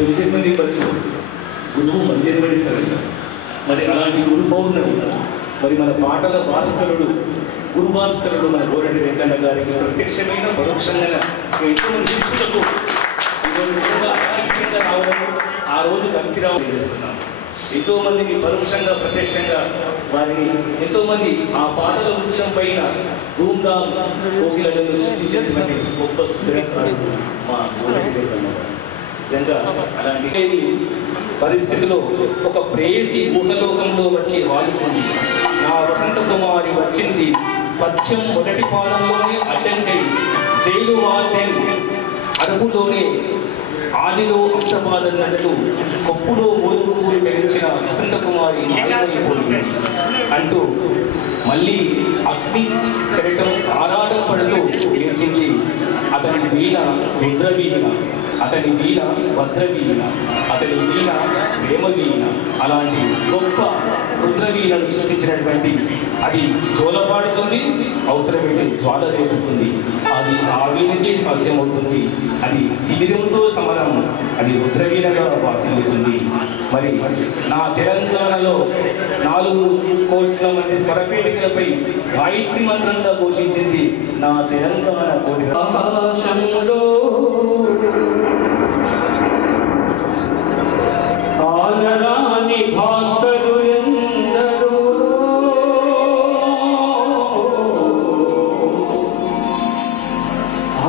తొలిజన్మని పరిచయం గురువు మందిరమని సరైన మరి అలాంటి గురు పౌర్ణమి మరి మన పాటల భాస్కరుడు గురు భాస్కరుడు మన గోరెడ్డి వెంకన్న గారికి ప్రత్యక్షమైన పరోక్షంగా ఎంతోమంది శిష్యులకు రావడం ఆ రోజు కలిసి రావడం చేస్తున్నాం. ఎంతోమందిని పరోక్షంగా ప్రత్యక్షంగా వారిని ఎంతోమంది ఆ పాటల వృక్షం పైన ధూమ్ధామ్ కోకిలను సృష్టించేటువంటి గొప్ప సృజనకారుడు మా గోరెడ్డి వెంకన్న గారు. నిజంగా అలాంటి పరిస్థితిలో ఒక ప్రేయసి ఊహలోకంలో వచ్చి వాడుకుంది. నా వసంత కుమారి వచ్చింది పద్యం మొదటి పాదంలోనే అడ్డంకై జైలు వాద్యం అరుపులోనే ఆదిలో అంశపాదన్నట్లు కొప్పులో మోదుగులు పెంచిన వసంత కుమారి ఆగిపోయింది అంటూ మళ్ళీ అగ్ని కెరటం ఆరాటం పడుతూ లేచింది. అతని వీణ రుద్రవీణ, అతని వీణ భద్రవీణ, అతని వీణ ప్రేమవీణ. అలాంటి గొప్ప రుద్రవీణను సృష్టించినటువంటి అది జోలపాడుతుంది, అవసరమైతే జ్వాల రేపుతుంది. అది ఆ వీణకే సాధ్యమవుతుంది. అది తీరంతో సమరం, అది రుద్రవీణగా వాసిల్లుతుంది. మరి నా తెలంగాణలో 4 కోట్ల మంది స్వరపేటికలపై గాయత్రి మంత్రంగా ఘోషించింది నా తెలంగాణ కోటి. ఆనరాని భాస్కరు ఎందరో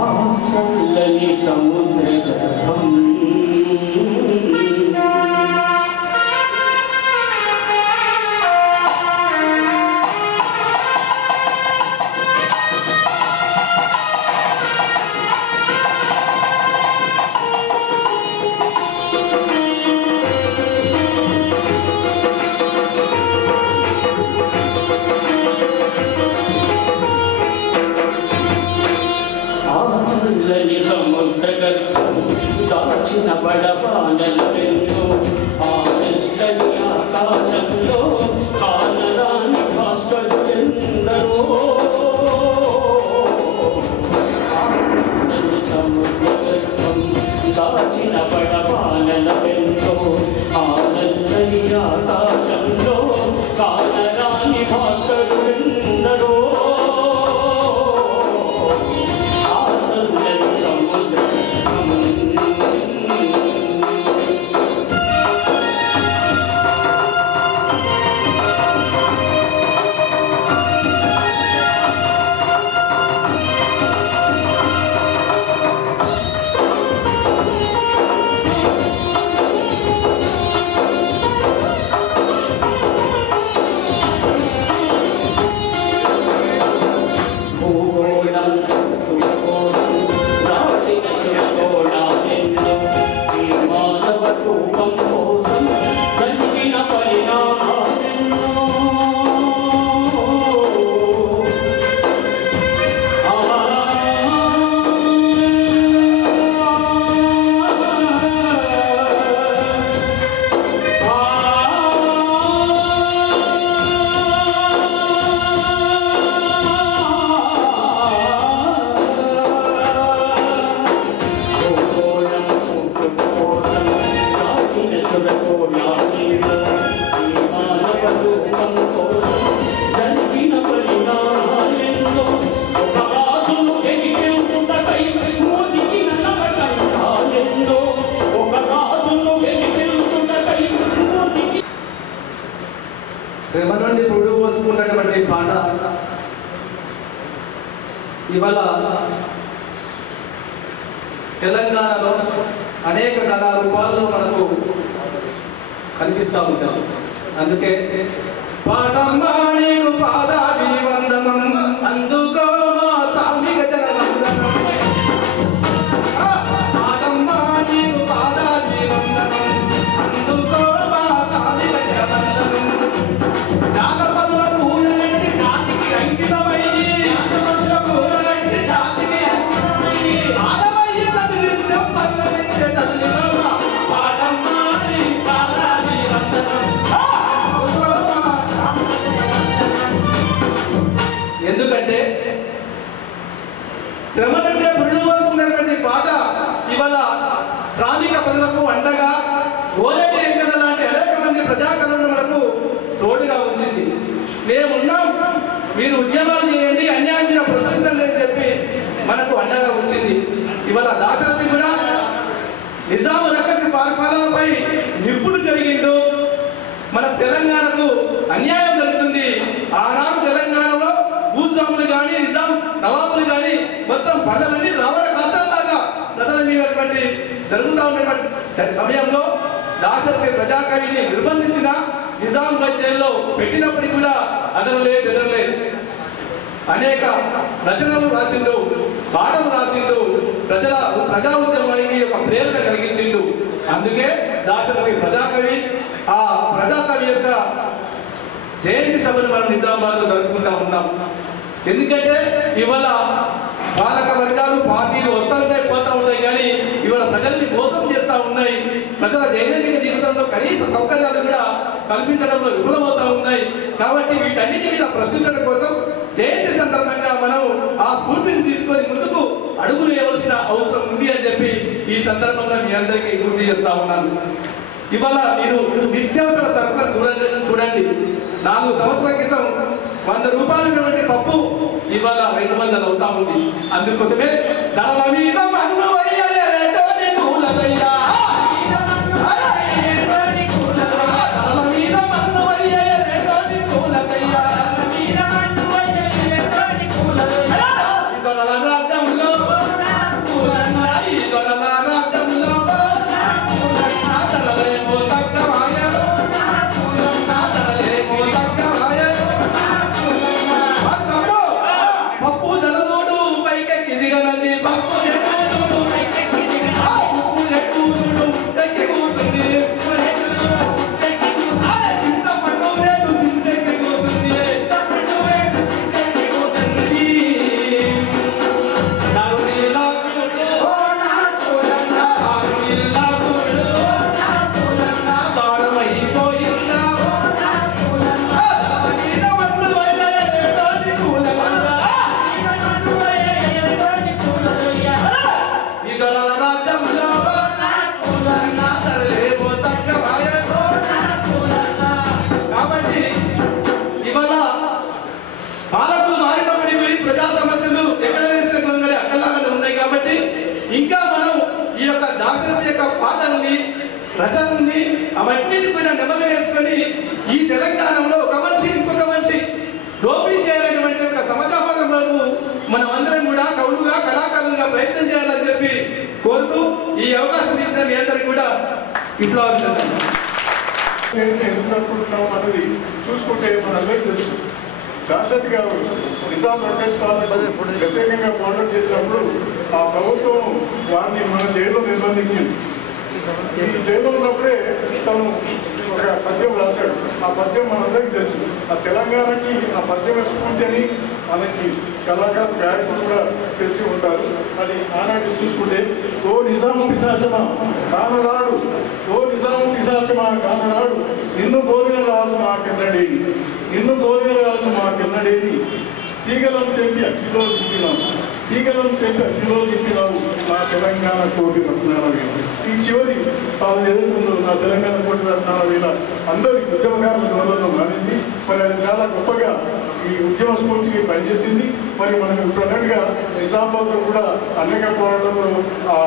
ఆ చల్లని సముద్ర గర్భం దాచిన బడబానెన్నో ఆనందని ఆకాశంలో ఆనరాని భాస్కరుడెందరో ఆనందని సముద్రగర్భం దాచిన బడబానెన్నో ఆనందని ఆకాశంలో ఆనరాని భాస్కరుడెందరో శ్రమ నుండి పురుడు పోసుకున్నటువంటి పాట ఇవాళ తెలంగాణలో అనేక కళారూపాల్లో మనకు కనిపిస్తూ ఉంటాం. అందుకే పాటమ్మా నీకు పాదాభివందనం, అందుకో మా సాంఘిక జనవందనం. పాటమ్మా నీకు పాదాభివందనం, అందుకో మా సాంఘిక జనవందనం. నాగపదుల పూలెట్టి జాతికి అంకితమై, నాగపదుల పూలెట్టి జాతికి అంకితమై, ఆడమయ్య నదులిత్యం పల్లవించే తల్లివమ్మ. పాటమ్మా నీ పాదాభివందనం. ఎందుకంటే శ్రమ కంటే పురుడు పోసుకున్నటువంటి పాట ఇవాళ శ్రామిక ప్రజలకు అండగా గోరెడ్డి వెంకన్న లాంటి అనేక మంది ప్రజాకరణలకు తోడుగా ఉంచింది. మేమున్నాం, మీరు ఉద్యమాలు చేయండి, అన్యాయం మీద ప్రశ్నించండి అని చెప్పి మనకు అండగా ఉంచింది. ఇవాళ దాశరథి కూడా నిజాము రక్కసి పాలనపై నిప్పులు జరిగిండు. మన తెలంగాణకు అన్యాయం జరుగుతుంది. ఆనాడు తెలంగాణలో భూస్వాములు కానీ నిజాం నవాబులు కానీ మొత్తం పనులన్నీ రావణ కాస్తాలాగా ప్రజల మీద జరుగుతూ ఉన్నటువంటి సమయంలో దాశరథి ప్రజాకవిని నిర్బంధించిన నిజాం జైల్లో పెట్టినప్పటికీ కూడా అదనలే బెదరలే. అనేక రచనలు రాసిండు, పాటలు రాసిండు, ప్రజా ఉద్యమానికి ఒక ప్రేరణ కలిగించిండు. అందుకే దాశరథి ప్రజాకవి. ఆ ప్రజాకవి యొక్క జయంతి సభను మనం నిజామాబాద్లో జరుపుకుంటా ఉన్నాం. ఎందుకంటే ఇవాళ పాలక వర్గాలు పార్టీలు వస్తూ ఉంటాయి, పోతా ఉంటాయి, కానీ ఇవాళ ప్రజల్ని మోసం చేస్తూ ఉన్నాయి. ప్రజల దైనందిక జీవితంలో కనీస సౌకర్యాలు కూడా కల్పించడంలో విఫలమవుతా ఉన్నాయి. కాబట్టి వీటన్నిటి మీద ప్రశ్నించడం కోసం జయంతి సందర్భంగా మనం ఆ స్ఫూర్తిని తీసుకొని ముందుకు అడుగులు వేయవలసిన అవసరం ఉంది అని చెప్పి ఈ సందర్భంగా మీ అందరికీ గుర్తు చేస్తా ఉన్నాను. ఇవాళ మీరు నిత్యావసర సరుకులను చూడండి. 4 సంవత్సరాల క్రితం 100 రూపాయలు పప్పు ఇవాళ 200 అవుతా ఉంది. అందుకోసమే ధరల మీద మన్ను వయ్యలేటోని కూలదయ్యా, ధరల మీద మన్ను వయ్యలేటోని కూలదయ్యా, ఇదొరల రాజ్యంలో కూలన్నా, ఇదొరల రాజ్యంలో కూలన్నా, ధరలేమో తగ్గవాయ, కూలన్నా ధరలేమో తగ్గవాయ. పప్పు ధరలోడు పైకెక్కి దిగనంది, పప్పు ఇంకా మనం ఈ యొక్క దాశరథి యొక్క పాటల్ని రచనల్ని అవన్నిటి కూడా నెమరు వేసుకొని ఈ తెలంగాణలో ఒక మనిషి ఇంకొక మనిషి దోపిడీ చేయాలనేటువంటి ఒక సమాజంలో మనం అందరం కూడా కవులుగా కళాకారులుగా ప్రయత్నం చేయాలని చెప్పి కోరుతూ ఈ అవకాశం ఇచ్చిన మీ అందరికి కూడా ఇంట్లో ఎందుకు అనుకుంటున్నాం అన్నది చూసుకుంటే మనందరికీ తెలుసు. దాశరథి గారు నిజాం రకేష్ పాలనకు వ్యతిరేకంగా పోరాటం చేసినప్పుడు ఆ ప్రభుత్వం వారిని మన జైల్లో నిర్బంధించింది. ఈ జైల్లో ఉన్నప్పుడే తను ఒక పద్యం రాశాడు. ఆ పద్యం మనందరికీ తెలుసు. ఆ తెలంగాణకి ఆ పద్యమే స్ఫూర్తి అని మనకి కళాకారు గాయకులు కూడా తెలిసి ఉంటారు. అది ఆనాటి చూసుకుంటే, ఓ నిజాము పిశాచమా కానరాడు, ఓ నిజాము పిశాచమా కానరాడు, నిన్ను బోధిన రాజు మాకెన్నడేది, నిన్ను బోధిన రాజు మాకెన్నడేది, తీగలను తెంపి అగ్నిలో దింపినావు, తీగలను తెంపి అగ్నిలో దింపినావు నా తెలంగాణ కోటి రత్నాల వేళ. ఈ చివరి వాళ్ళు ఎదుర్కొందో నా తెలంగాణ కోటి రత్నాల వేళ అందరి ఉద్యమకారుల గౌరవంలో మారింది. మరి అది చాలా గొప్పగా ఈ ఉద్యమ స్ఫూర్తికి పనిచేసింది. మరి మనం ఇప్పుడు అన్నట్టుగా నిజామాబాద్లో కూడా అనేక పోరాటంలో ఆ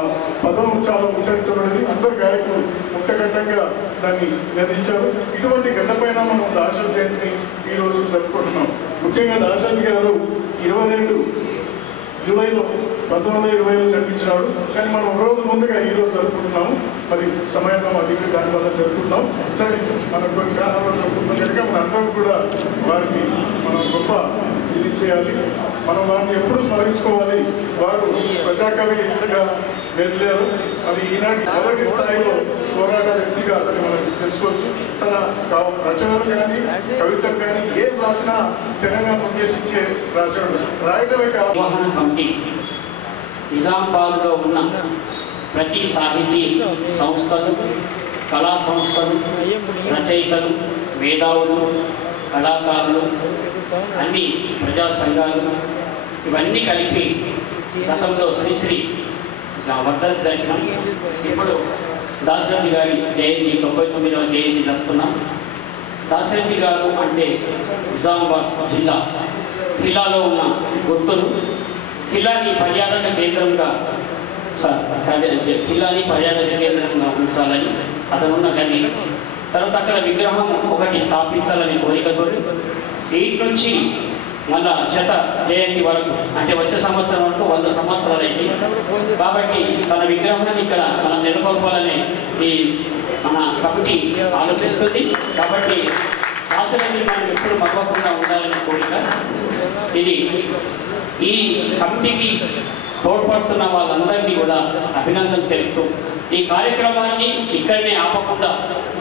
పదం చాలా ఉచ్చరించబడింది. అందరు గాయకులు ముక్తఖండంగా దాన్ని నిర్ణయించారు. ఇటువంటి గడ్డపైన మనం దాశరథి జయంతిని ఈరోజు జరుపుకుంటున్నాం. ముఖ్యంగా దాశరథి గారు 22 జూలైలో 1920లో జన్మించినాడు. కానీ మనం ఒక రోజు ముందుగా ఈరోజు జరుపుకుంటున్నాము. మరి సమయంలో అది దానివల్ల జరుపుకుంటాం. సరే, మనం కొన్ని కారణాలు జరుపుకుంటాం కనుక మన అందరం కూడా వారికి మనం గొప్ప ఇది చేయాలి. మనం వారిని ఎప్పుడు స్మరించుకోవాలి. వారు ప్రజాకవిగా వెళ్ళారు. అది ఈనాటి మొదటి స్థాయిలో పోరాట వ్యక్తిగా అతన్ని మనం తెలుసుకోవచ్చు. తన రచనలు కానీ కవిత్వం కానీ ఏం రాసినా తెలంగాణ ఉద్దేశించే రాశాడు. రాయటమే కాదు, నిజామాబాద్లో ఉన్న ప్రతి సాహితీ సంస్థలు, కళా సంస్థలు, రచయితలు, మేధావులు, కళాకారులు, అన్ని ప్రజా సంఘాలు ఇవన్నీ కలిపి గతంలో శ్రీశ్రీ వర్ధంతి జరిగినాం. ఇప్పుడు దాశరథి గారి జయంతి 99వ జయంతి జరుపుతున్నాం. దాశరథి గారు అంటే నిజామాబాద్ జిల్లా ఖిల్లాలో ఉన్న గుర్తులు. ఖిల్లాని పర్యాటక కేంద్రంగా ఉంచాలని అతనున్న గది. తర్వాత అక్కడ విగ్రహం ఒకటి స్థాపించాలని కోరికతో 8 నుంచి మళ్ళా శత జయంతి వరకు అంటే వచ్చే సంవత్సరం వరకు 100 సంవత్సరాలు అయింది. కాబట్టి తన విగ్రహాన్ని ఇక్కడ మనం నెలకొల్పాలని ఈ మన కమిటీ ఆలోచిస్తుంది. కాబట్టి దాశరథి మనం ఎప్పుడు మరవకుండా ఉండాలని కోరిక. ఇది ఈ కమిటీకి తోడ్పడుతున్న వాళ్ళందరినీ కూడా అభినందనలు తెలుపుతూ ఈ కార్యక్రమాన్ని ఇక్కడనే ఆపకుండా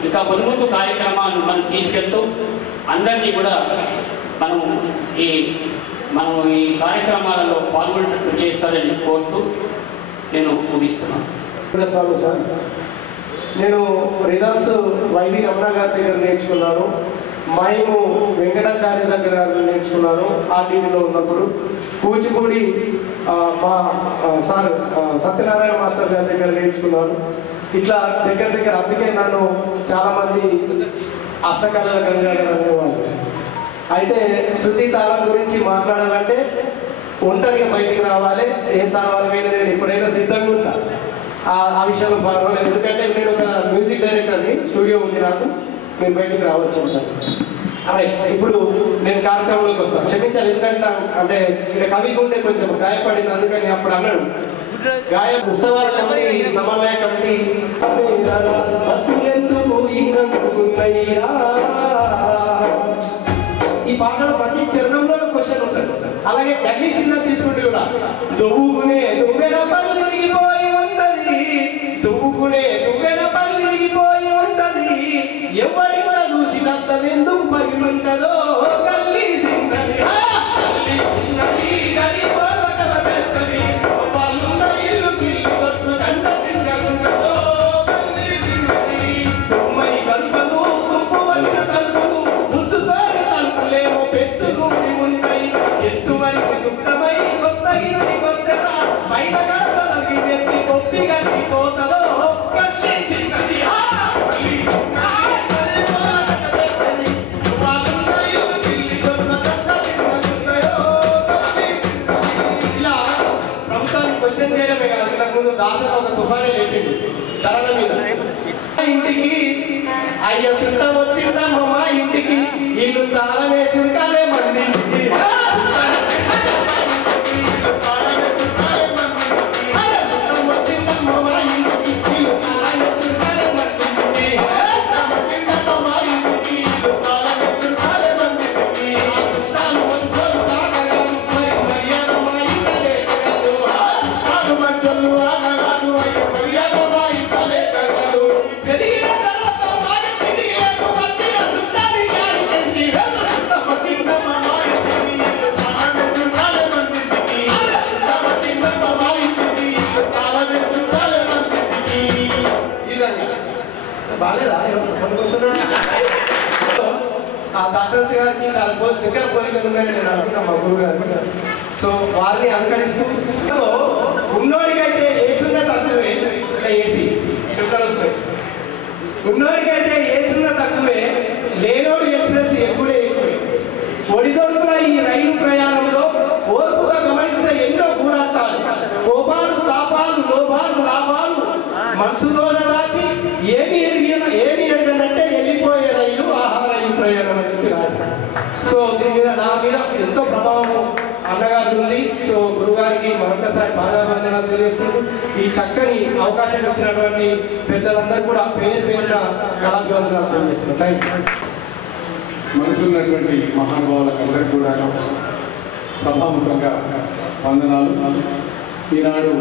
ఇంకా మున్ముందు కార్యక్రమాలను మనం తీసుకెళ్తూ అందరినీ కూడా మనం ఈ కార్యక్రమాలలో పాల్గొనేటట్టు చేస్తారని కోరుతూ నేను ముగిస్తున్నాను. స్వామి సార్, నేను రిదాల్స్ వైవి రమణ గారి దగ్గర నేర్చుకున్నాను. మైము వెంకటాచార్య దగ్గర నేర్చుకున్నాను. ఆర్టీవీలో ఉన్నప్పుడు కూచిపూడి మా సార్ సత్యనారాయణ మాస్టర్ గారి దగ్గర నేర్చుకున్నాను. ఇట్లా దగ్గర అందుకే నన్ను చాలామంది అష్టకళల గంగాధర్ అనేవాళ్ళు. అయితే శృతి తాళం గురించి మాట్లాడాలంటే ఒంటరిగా బయటికి రావాలి. ఏ సార్వైనా నేను ఎప్పుడైనా సిద్ధంగా ఉంటా. ఆ విషయంలో పర్వాలేదు, ఎందుకంటే నేను ఒక మ్యూజిక్ డైరెక్టర్ని, స్టూడియో ఉంది నాకు, నేను బయటికి రావచ్చు సార్. ఇప్పుడు నేను కార్యక్రమంలోకి వస్తాను. క్షమించాలి, ఎందుకంటే అంటే ఇక్కడ కవికి ఉంటే కొంచెం గాయపడింది, అందుకని అప్పుడు అన్నాడు. గాయ ఉత్సవాల కమిటీ, సమన్వయ కమిటీ ఈ పాటలో ప్రతి చరణంలో క్వశ్చన్ ఉంటుంది. అలాగే గల్లీ సినిమా తీసుకుంటే కూడా దువ్వుకునే దువ్వెన పల్లిరిగిపోయి ఉంటది, దువ్వుకునే దువ్వెన పల్లిరిగిపోయి ఉంటది, ఎవరి కూడా చూసినంత ఎందుకు పగిలుంటదో గల్లీ సిన్నది, గల్లీ సిన్నది గల్లీ పోలకల వేస్తది, వాళ్ళున్న ఇల్లు కిల్లు కొట్టు కంట చిన్నగున్నదో గల్లీ సిన్నది, తుమ్మై కల్పదు తుప్పు వంట కల్పదు, ముచ్చుతోని తలుపులేమో పెచ్చుకుండి ఉంటాయి, ఎత్తు మనిషి సుత్తమై కొత్త గిరి కొత్తరా బయట గడపలకి నెత్తి కొప్పి గట్టి పోతదో గల్లీ సిన్నది, గల్లీ దాసన ఒక తుఫానే లేపిండు ధరల మీద. ఇంటికి అయ్యో సుట్టం వచ్చిందమ్మ మా ఇంటికి, ఇల్లు తాళమే సుంకాలే మంది దాశరథి గారికి చాలా దగ్గర కోరికలు ఉన్నాయని నేను అనుకున్నాను మా గురువు గారికి. సో వారిని అనుకరిస్తూ ఉన్నోడికైతే ఏసున్న తక్కువే, అంటే ఏసీ చుట్టాలు వస్తాయి, ఉన్నోడికైతే ఏసున్న తక్కువే, లేనోడు ఎక్స్ప్రెస్ ఎప్పుడే ఎక్కువే. ఒడిదొడుకుల ఈ రైలు ప్రయాణంలో ఓర్పుగా గమనిస్తే ఎన్నో గూఢార్థాలు, కోపాలు తాపాలు లోపాలు లాభాలు మనసులోన దాచి ఏమి ఎరగనంటే వెళ్ళిపోయే రైలు రైలు ప్రయాణం అని చెప్పి రాశారు. సో దీని మీద నా మీద ఎంతో ప్రభావం అన్నగారు ఉంది. సో గురుగారికి మరొకసారి పాదాభివందనాలు తెలియజేస్తూ ఈ చక్కని అవకాశం ఇచ్చినటువంటి పెద్దలందరూ కూడా పేరున కళాభివందనాలు తెలియజేస్తున్నారు. Thank you. మనసున్నటువంటి మహానుభావులకు అందరికీ కూడా సభాముఖంగా వందనాలు. ఈనాడు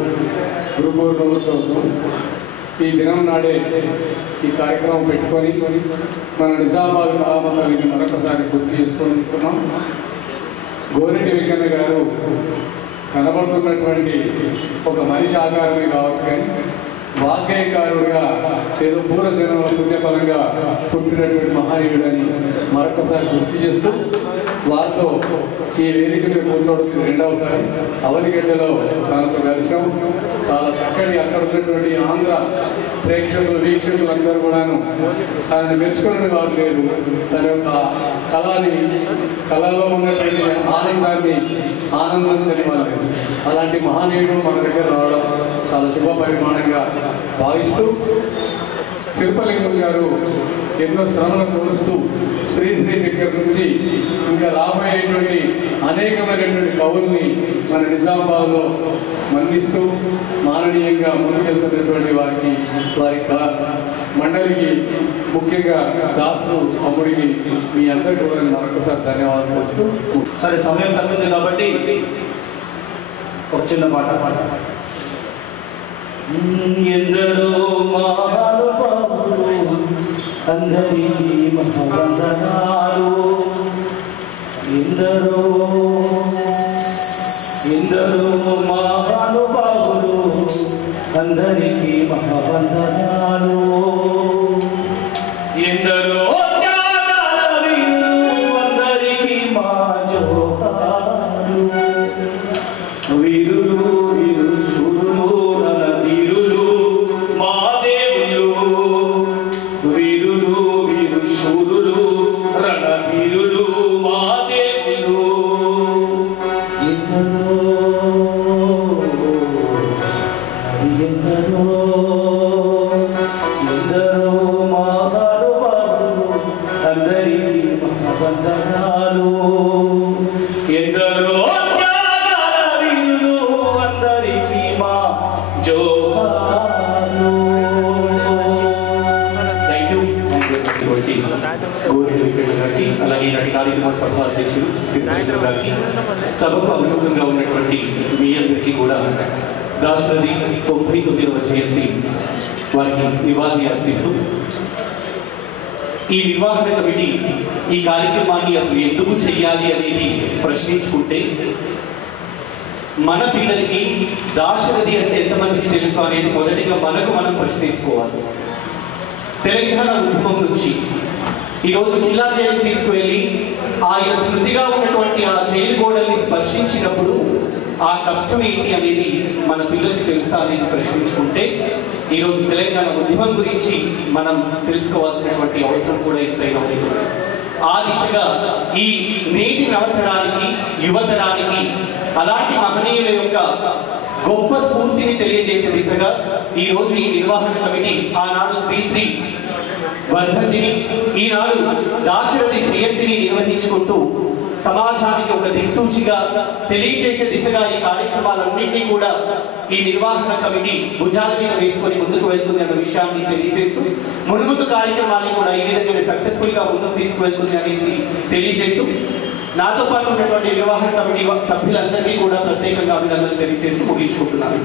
గురు పౌర్ణమోత్సవం, ఈ దినం నాడే ఈ కార్యక్రమం పెట్టుకొని మన నిజామాబాద్ కళామందరిని మరొకసారి గుర్తు చేసుకుంటున్నాం. గోరెడ్డి వెంకన్న గారు కనబడుతున్నటువంటి ఒక మనిషి ఆకారమే కావచ్చు, కానీ వాగ్గేయకారుడుగా ఏదో పూర్వజన్మ పుణ్యఫలంగా పుట్టినటువంటి మహానీయుడని మరొకసారి గుర్తు చేస్తూ వారితో ఈ వేదిక మీద కూర్చోవడం రెండవసారి అవనిగడ్డలో తనతో కలిసాం. చాలా చక్కటి అక్కడ ఉన్నటువంటి ఆంధ్ర ప్రేక్షకులు వీక్షకులు అందరూ కూడాను తనని మెచ్చుకునే వారు లేరు. తన యొక్క కళలో ఉన్నటువంటి ఆనందించని వారు లేరు. అలాంటి మహనీయుడు మన దగ్గర రావడం చాలా శుభ పరిమాణంగా భావిస్తూ శిల్పలింగం గారు ఎన్నో శ్రమలు కోరుస్తూ శ్రీశ్రీ దగ్గర నుంచి ఇంకా రాబోయేటువంటి అనేకమైనటువంటి కవుల్ని మన నిజామాబాద్లో మన్నిస్తూ మాననీయంగా ముందుకెళ్తున్నటువంటి వారి మండలికి ముఖ్యంగా దాసు అమ్ముడికి మీ అందరికీ కూడా మరొకసారి ధన్యవాదాలు చెప్తూ సరే సమయం తగ్గింది కాబట్టి ఒక చిన్న పాట ఎందరో మహానుభావులు అందరికీ మహావందనాలు ఎందరో మహానుభావులు అందరికీ మహావందనాలు ఎందరో అందరికీ మా జోహారు వీరులు అలాగే నాటి కార్యక్రమ సభ అధ్యక్షులు శ్రీరాజేంద్ర గారికి సభకు అభిముఖంగా ఉన్నటువంటి మీ అందరికీ కూడా దాశరథి 99వ జయంతి వారికి నివాళి అర్పిస్తూ ఈ నిర్వహణ కమిటీ ఈ కార్యక్రమాన్ని అసలు ఎందుకు చెయ్యాలి అనేది ప్రశ్నించుకుంటే మన పిల్లలకి దాశరథి అంటే ఎంతమందికి తెలుసు అనేది మొదటిగా మనం ప్రశ్నించుకోవాలి. తెలంగాణ ఉద్యమం నుంచి ఈరోజు కిల్లా జైలు తీసుకువెళ్ళి ఆయన స్మృతిగా ఉన్నటువంటి ఆ జైలు గోడల్ని స్పర్శించినప్పుడు ఆ కష్టం ఏంటి అనేది మన పిల్లలకి తెలుసా అనేది ప్రశ్నించుకుంటే ఈరోజు తెలంగాణ ఉద్యమం గురించి మనం తెలుసుకోవాల్సినటువంటి అవసరం కూడా ఎంతైనా ఉంది. ఆ దిశగా ఈ నేటి నవతరానికి యువతరానికి అలాంటి మహనీయుల యొక్క గొప్ప స్ఫూర్తిని తెలియజేసే దిశగా ఈరోజు ఈ నిర్వహణ కమిటీ ఆనాడు శ్రీశ్రీ వర్ధంతిని ఈనాడు దాశరథి జయంతిని నిర్వహించుకుంటూ సమాజానికి ఒక దిక్సూచిగా తెలియజేసే దిశగా ఈ కార్యక్రమాలన్నింటినీ కూడా ఈ నిర్వహణ కమిటీ భుజాల మీద వేసుకొని ముందుకు వెళ్తుంది అన్న విషయాన్ని తెలియజేస్తూ మునుముందు కార్యక్రమాన్ని కూడా ఈ విధంగా సక్సెస్ఫుల్ గా ముందుకు తీసుకువెళ్తుంది అనేసి తెలియజేస్తూ నాతో పాటు ఉన్నటువంటి నిర్వహణ కమిటీ సభ్యులందరికీ కూడా ప్రత్యేకంగా అభినందనలు తెలియజేస్తూ ముగించుకుంటున్నాను.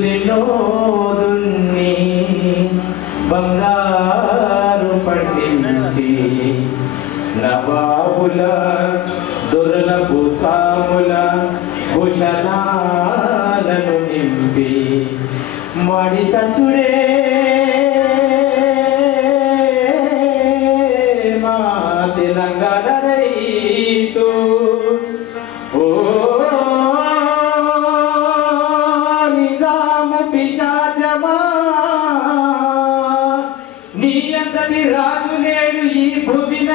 ఎద్దులెన్నో దున్ని బంగారు పండించి నవాబుల దొరల భూస్వాముల భూషణాలను నింపి మడి సచుడే మా తెలంగాణ రైతు. ఓ నిజాము పిశాచమా నీ అంతటి రాజు నేడు ఈ భూమిన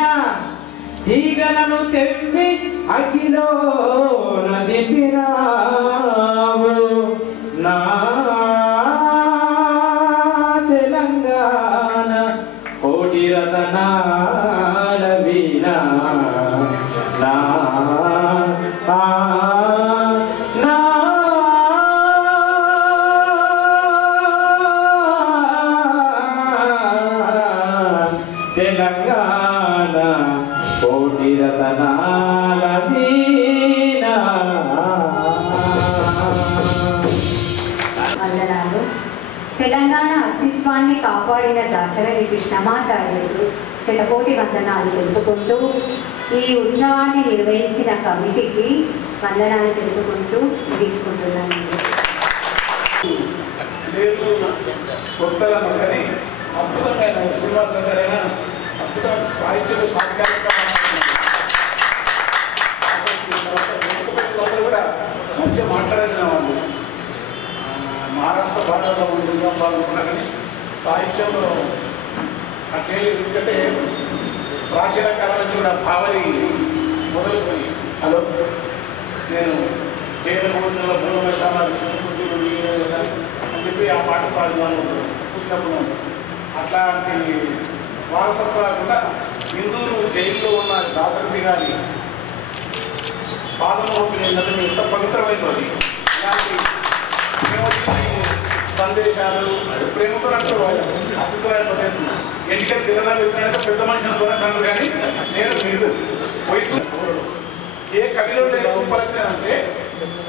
తీగలను తెంపి అగ్గిలో నదిపినావు. నా తెలంగాణ కోటి రతనాల వీణా నా నా తెలంగాణ కోటి రతనాల వీణా. వందనాలు. తెలంగాణ అస్తిత్వాన్ని కాపాడిన దాశరథి కృష్ణమాచార్యుడు శతకోటి వందనాలు తెలుపుకుంటూ ఈ ఉత్సవాన్ని నిర్వహించిన కమిటీకి వందనాలు తెలుపుకుంటూ ముగించుకుంటున్నాను. లేదు కొత్తల మగని అద్భుతమైన శ్రీనివాసాచార్య అద్భుతమైన సాహిత్యం సాధికారికంగా కూడా మంచిగా మాట్లాడిన వాళ్ళు మహారాష్ట్ర భాగాల్లో ఉన్న నిజామాబాద్ ఉన్నా కానీ సాహిత్యంలో అట్లే ఎందుకంటే ప్రాచీన కాలం నుంచి కూడా భావని మొదలుకొని హలో నేను జైలు మూడులో భూమశాల అని చెప్పి ఆ పాట పాడుతాను పుస్తకంలో అట్లాంటి వారసత్వాలు కూడా ఇందూరు జైల్లో ఉన్న దాశరథి గారి పాదమోపి ఎంత పవిత్రమైనది ఇలాంటి సందేశాలు ప్రేమతో అంటే అతిథులు ఎన్నికలు తిరగాలి వచ్చినాక పెద్ద మనిషి అనుకున్నాను కానీ నేను లేదు వయసు ఏ కవిలో నేను రూపొందించానంటే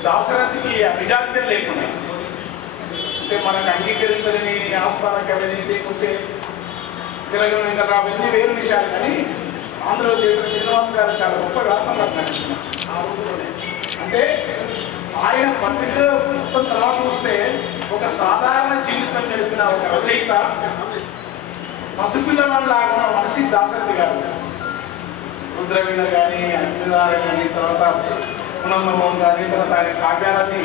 దాశరథికి అభిజాత్యం లేకుండా అంటే మనకు అంగీకరించని ఆస్థాన కవిని లేకుంటే తిలగ వెంకటరావు ఇన్ని వేరు విషయాలు కానీ ఆంధ్రజ్యోతి శ్రీనివాస్ గారు చాలా గొప్ప వ్యాసం రాసినట్టు ఆ రూపంలోనే అంటే ఆయన పత్రికలో మొత్తం తర్వాత చూస్తే ఒక సాధారణ జీవితం గడిపిన ఒక రచయిత పసిపిల్లలాగా ఉన్న మనిషి దాశరథి గారు. రుద్రవీణ కానీ అగ్నిదార కానీ తర్వాత పునర్మోహన్ కానీ తర్వాత ఆయన కావ్యాలన్నీ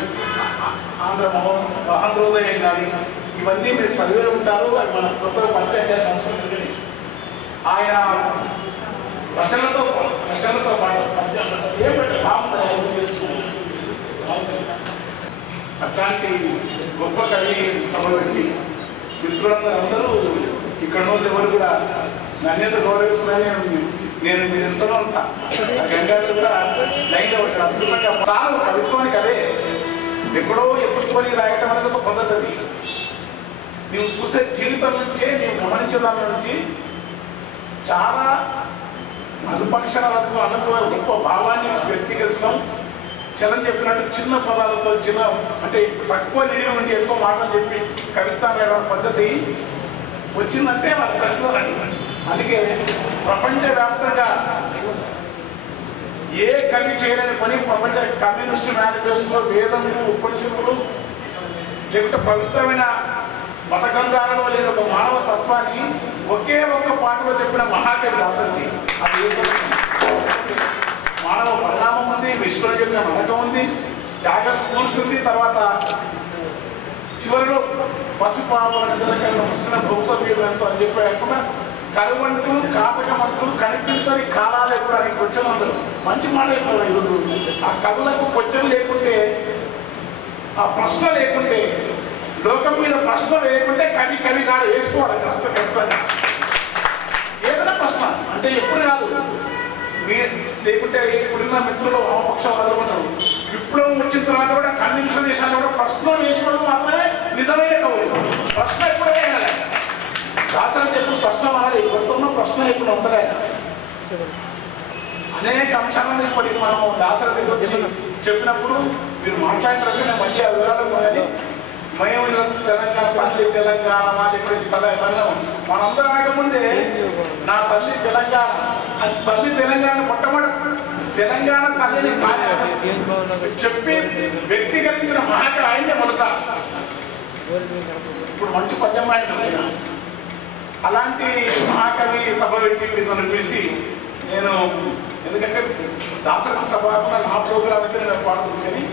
ఆంధ్రోదయం కానీ ఇవన్నీ మీరు చదివే ఉంటారు. అది మన కొత్త పంచాయతీ సంస్కృతి ఆయన రచనలతో పాటు ఏమంటే బాగుంది అట్లాంటి గొప్ప కవి సభ పెట్టి మిత్రులందరూ ఇక్కడ ఎవరు కూడా నన్నేంత గౌరవిస్తున్నారని నేను మీరు ఎంతలో ఉంటా గంగాధర్ కూడా లైన్లో ఉంటాడు. అద్భుతంగా చాలా కవిత్వానికి అదే ఎక్కడో ఎత్తుకొని రాయటం అనేది ఒక పద్ధతి. నువ్వు చూసే జీవితం నుంచే నీవు గమనించే దాని నుంచి చాలా అనుపక్షరాలతో అనుకున్న గొప్ప భావాన్ని వ్యక్తీకరించడం చలం చెప్పినట్టు చిన్న పదాలతో చిన్న అంటే తక్కువ నిడివి నుండి ఎక్కువ మాటలు చెప్పి కవిత్వం రాయడం పద్ధతి వచ్చిందంటే వాళ్ళ సక్సెస్ అండి. అందుకే ప్రపంచవ్యాప్తంగా ఏ కవి చేయలేని పని ప్రపంచ కమ్యూనిస్టు మేనిఫెస్టో వేదములు ఉపనిషత్తులు లేకుంటే పవిత్రమైన మత గ్రంథాలలో లేని ఒక మానవ తత్వాన్ని ఒకే ఒక్క పాటలో చెప్పిన మహాకవి దాశరథి. అది మానవ పరిణామం ఉంది, విశ్వలో చెప్పిన నడకం ఉంది, త్యాగ స్ఫూర్తి ఉంది. తర్వాత చివరిలో పసిపాప నిద్రకన్నా వస్తున్న భౌత వీరులంతో అని చెప్పకుండా కరువంటూ కాటకమంటూ కనిపించని కాలాలు ఎప్పుడు అని కొంచెం మంచి మాట చెప్పారు. ఈరోజు ఆ కవులకు కొంచెం లేకుంటే ఆ ప్రశ్న లేకుంటే లోకం మీద ప్రశ్న లేకుంటే కవి కాడ వేసుకోవాలి కష్టం ఖచ్చితంగా ఏదైనా ప్రశ్న అంటే ఎప్పుడు కాదు లేకుంటే ఇప్పుడున్న మిత్రులు వామపక్షవాదులు ఉన్నారు. విప్లవం వచ్చిన తర్వాత కూడా కమ్యూనిస్ట్ దేశాలు కూడా ప్రశ్న వేసుకోవడం మాత్రమే నిజమైన కవులు. ప్రశ్న ఎప్పుడే వేయాలి. దాశరథి ఎప్పుడు ప్రశ్న అనాలి. కొత్త ప్రశ్న ఎప్పుడు ఉంటలే. అనేక అంశాలను ఇప్పటికి మనం దాశరథి గురించి చెప్పినప్పుడు మీరు మాట్లాడినప్పుడు నేను మళ్ళీ ఆ వివరాలు కానీ మేము తెలంగాణ తల్లి తెలంగాణ మనందరం అనకముందే నా తల్లి తెలంగాణ, అది తల్లి తెలంగాణ మొట్టమొదటి తెలంగాణ తల్లిని చెప్పి వ్యక్తీకరించిన మహాకవి ఆయనే మొదట. ఇప్పుడు మంచి పద్యం ఆయన. అలాంటి మహాకవి సభ పెట్టి నన్ను పిలిచి నేను, ఎందుకంటే దాసరథి సభ నా ప్రోగ్రామ్ అయితే నేను పాడుతుంది, కానీ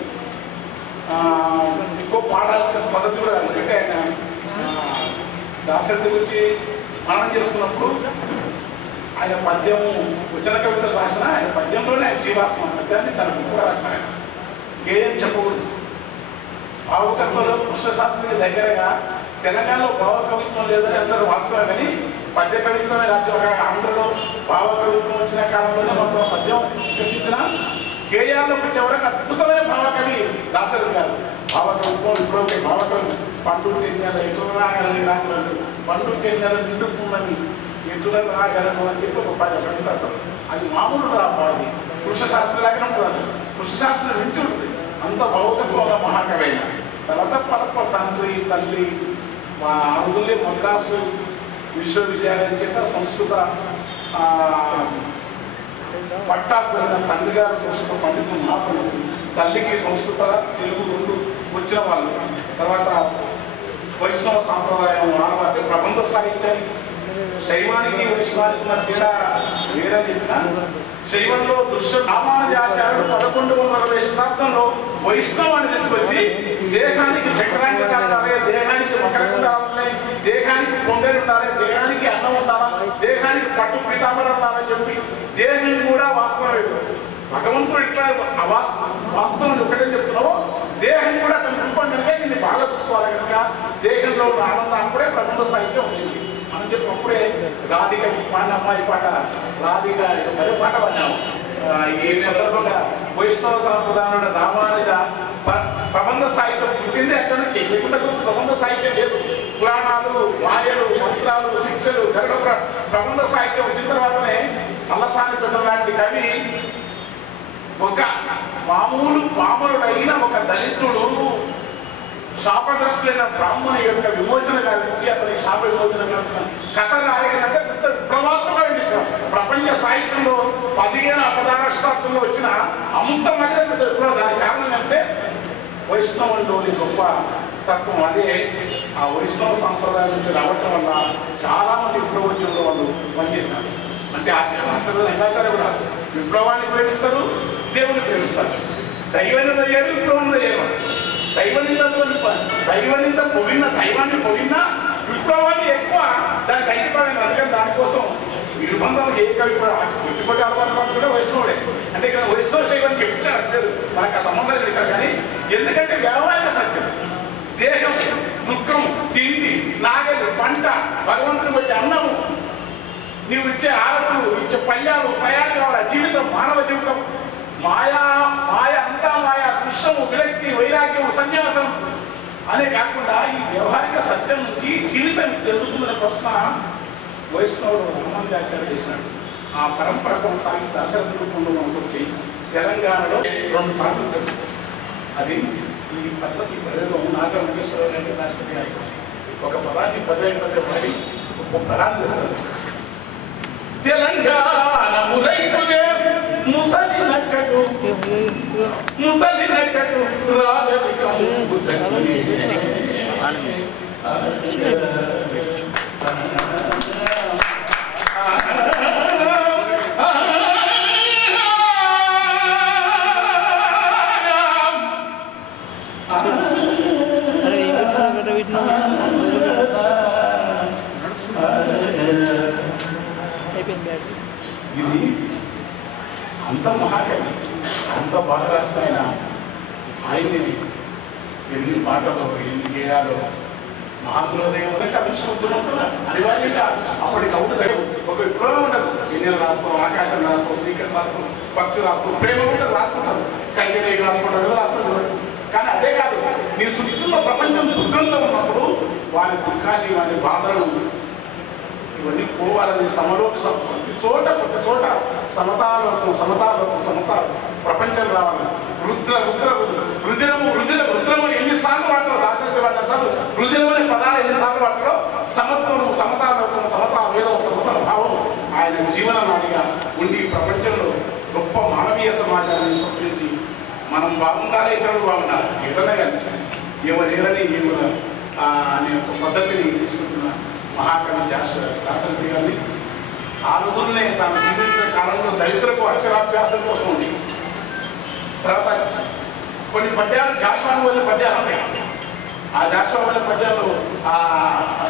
ఎక్కువ పాడాల్సిన పద్ధతి కూడా. ఎందుకంటే ఆయన దాసరథి గురించి మననం చేసుకున్నప్పుడు ఆయన పద్యం వచన కవితలు రాసిన, ఆయన పద్యంలోనే ఆయన జీవాత్మ పద్యాన్ని చాలా గొప్పగా రాసిన. ఆయన ఏం చెప్పకూడదు. భావకత్వంలో కృష్ణశాస్త్రికి దగ్గరగా తెలంగాణలో భావకవిత్వం లేదని అందరూ వాస్తవం, కానీ పద్య కవిత్వమే రాజ్యంగా ఆంధ్రలో భావకవిత్వం వచ్చిన కాలంలోనే మొత్తం పద్యం వికసించిన గేయాల్లో వచ్చే వరకు అద్భుతమైన భావకవి దాసరథి గారు. భావకవిత్వం ఇప్పుడు ఒక భావకవి పండు తిన్నాను ఎట్లు రాగలని రాత్రులు, పండు తిన్నాను నిండుకున్నవి ఎట్లు రాగలను అని చెప్పి ఒక పద్యం అంటారు. అసలు అది మామూలు అది కృష్ణశాస్త్రిలాగానే ఉంటుంది. అది కృష్ణశాస్త్రం నుంచి ఉంటుంది. అంత భావకత్వంలో మహాకవి అయిన తర్వాత పడప తండ్రి తల్లి మా ఆంధ్రులే మద్రాసు విశ్వవిద్యాలయం చేత సంస్కృత పట్టాకు వెళ్ళిన తండ్రి గారు సంస్కృత పండితులు, మహాపండితులు. తల్లికి సంస్కృత తెలుగు రెండు వచ్చిన వాళ్ళు. తర్వాత వైష్ణవ సాంప్రదాయం ఆనవాటి ప్రబంధ సాహిత్యానికి శైవానికి వైష్ణవానికి మన తేడా వేరే చెప్పిన, శైవంలో దృశ్య రామానుజాచార్యుడు 1120వ శతాబ్దంలో వైష్ణవాన్ని తీసుకొచ్చి దేహానికి చక్రాంకికాలు ఉండాలి, దేహానికి మకరకుండాలు ఉన్నాయి, దేహానికి పొంగలి ఉండాలి, దేహానికి అన్నం ఉండాలా, దేహానికి పట్టు పీతాంబరం ఉండాలని చెప్పి దేహం కూడా వాస్తవం. భగవంతుడు ఇట్లా వాస్తవం ఒకటే చెప్తున్నావు, దేహం కూడా తన రూపం కనుక దీన్ని బాగా చూసుకోవాలి కనుక దేహంలో ఉన్న ఆనందం అప్పుడే ప్రబంధ సాహిత్యం వచ్చింది అని చెప్పి అప్పుడే రాధిక పాడిన అమ్మాయి పాట రాధిక మరో పాట పాడినాము. ఈ సందర్భంగా వైష్ణవ సాంప్రదాయంలో రామానుజ ప్రబంధ సాహిత్యం పుట్టింది అక్కడ నుంచి. లేకుండా ప్రబంధ సాహిత్యం లేదు. పురాణాలు, మాయలు, మంత్రాలు, శిక్షలు గరుడ ప్రబంధ సాహిత్యం వచ్చిన తర్వాతనే అల్లసాని పెట్ట లాంటి కవి ఒక మామూలు పామరుడైన ఒక దళితుడు శాపగ్రస్తులైన బ్రాహ్మణి యొక్క విమోచన గావించి అతనికి శాప విమోచన గావించిన కథ రాయగలంటే పెద్ద విప్లవాత్మకమైంది. ప్రపంచ సాహిత్యంలో 15వ శతాబ్దంలో వచ్చిన అమృతమైన పెద్ద విప్లవం. దానికి కారణం అంటే వైష్ణవంలోని గొప్ప తత్వం. అదే ఆ వైష్ణవ సాంప్రదాయం నుంచి రావటం వల్ల చాలా మంది విప్లవోద్యమంలో వాళ్ళు పనిచేస్తున్నారు. అంటే అసలు రంగాచార్య కూడా విప్లవాన్ని ప్రేమిస్తారు, దేవుని ప్రేమిస్తారు. దైవాన్ని అయ్యారు, విప్లవాన్ని అయ్యారు. దైవనింద పొగిన దైవాన్ని పొగిన విప్లవాన్ని ఎక్కువ దానికి అంకితమైన. అందుకని దానికోసం నిర్బంధం ఏ కవి ఎటువంటి అలవాటు కూడా వైష్ణవుడే. అంటే ఇక్కడ వైష్ణవ శైవానికి ఎప్పుడు అర్థం మనకు ఆ సంబంధం చేశారు. కానీ ఎందుకంటే వ్యవహారిక సత్యం, దేహం, దుఃఖం, తిండి, నాగలి, పంట, భగవంతుని బట్టి అన్నము, నీవు ఇచ్చే ఆరతులు, ఇచ్చే పళ్యాలు తయారు కావాలి. జీవితం, మానవ జీవితం మాయా, మాయ అంతా మాయా, దృశ్యము, విరక్తి, వైరాగ్యం, సన్యాసం అనే కాకుండా ఈ వ్యవహారిక సత్యం నుంచి జీవితం తెలుపుతుందనే ప్రశ్న వైష్ణవుడు రామానుజాచార్య చేసినాడు. ఆ పరంపర కొనసాగి దశరథ రూపంలో మనకు వచ్చి తెలంగాణలో 2 సార్లు పెట్టు. అది ఈ పద్ధతి ప్రయోగం నాగా వెంకటేశ్వరరావు గారి రాష్ట్రపతి గారు ఒక పదాన్ని పది ఒక పదాన్ని తెస్తారు. తెలంగాణ మురైపుదే ముసలి నక్కడు రాజవికం ఇది అంత మహాకవి, అంత బాగా రాసిన ఆయన్ని ఎన్ని పాటలు, ఎన్ని గేయాలు, మహాత్ములదయం కవించుకుంటున్నా అనివార్యంగా అప్పటి కవుడు ఒక విప్లవం ఉండదు. ఎన్నెలు రాస్తాం, ఆకాశం రాస్తాం, శ్రీకరణ రాస్తాం, పక్షి రాస్తాం, ప్రేమ కూడా రాసుకుంటారు, కంచె రాసుకుంటారు, రాసుకుంటారు. కానీ అదే కాదు, నీ చుట్టూ ప్రపంచం దుఃఖంతో ఉన్నప్పుడు వారి దుఃఖాన్ని, వారి బాధలను ఇవన్నీ పోవాలని ప్రతి చోట సమతా ప్రపంచం రావాలి. రుద్రము ఎన్నిసార్లు వాడతారు దాశరథి వాళ్ళంతా అసలు హృదయం అనే పదాలు ఎన్నిసార్లు వాటిలో సమత్వం, సమతాలోకం, సమతా వేదం, సమతా భావం ఆయన జీవన నాడిగా ఉండి ప్రపంచంలో గొప్ప మానవీయ సమాజాన్ని సృష్టించి మనం బాగుండాలి, ఇతరులు బాగుండాలి, ఏదైనా కానీ ఎవరేరని ఎవరు అనే ఒక పద్ధతిని తీసుకొచ్చిన మహాకవి దాశరథి గారిని ఆ రోజుల్నే తాను జీవించిన కాలంలో దళితులకు అక్షరాభ్యాసం కోసం ఉంది. తర్వాత కొన్ని పద్యాలు జాషువా వల్ల పద్యాలు ఉంటాయి. ఆ జాషువా వల్ల పద్యాలు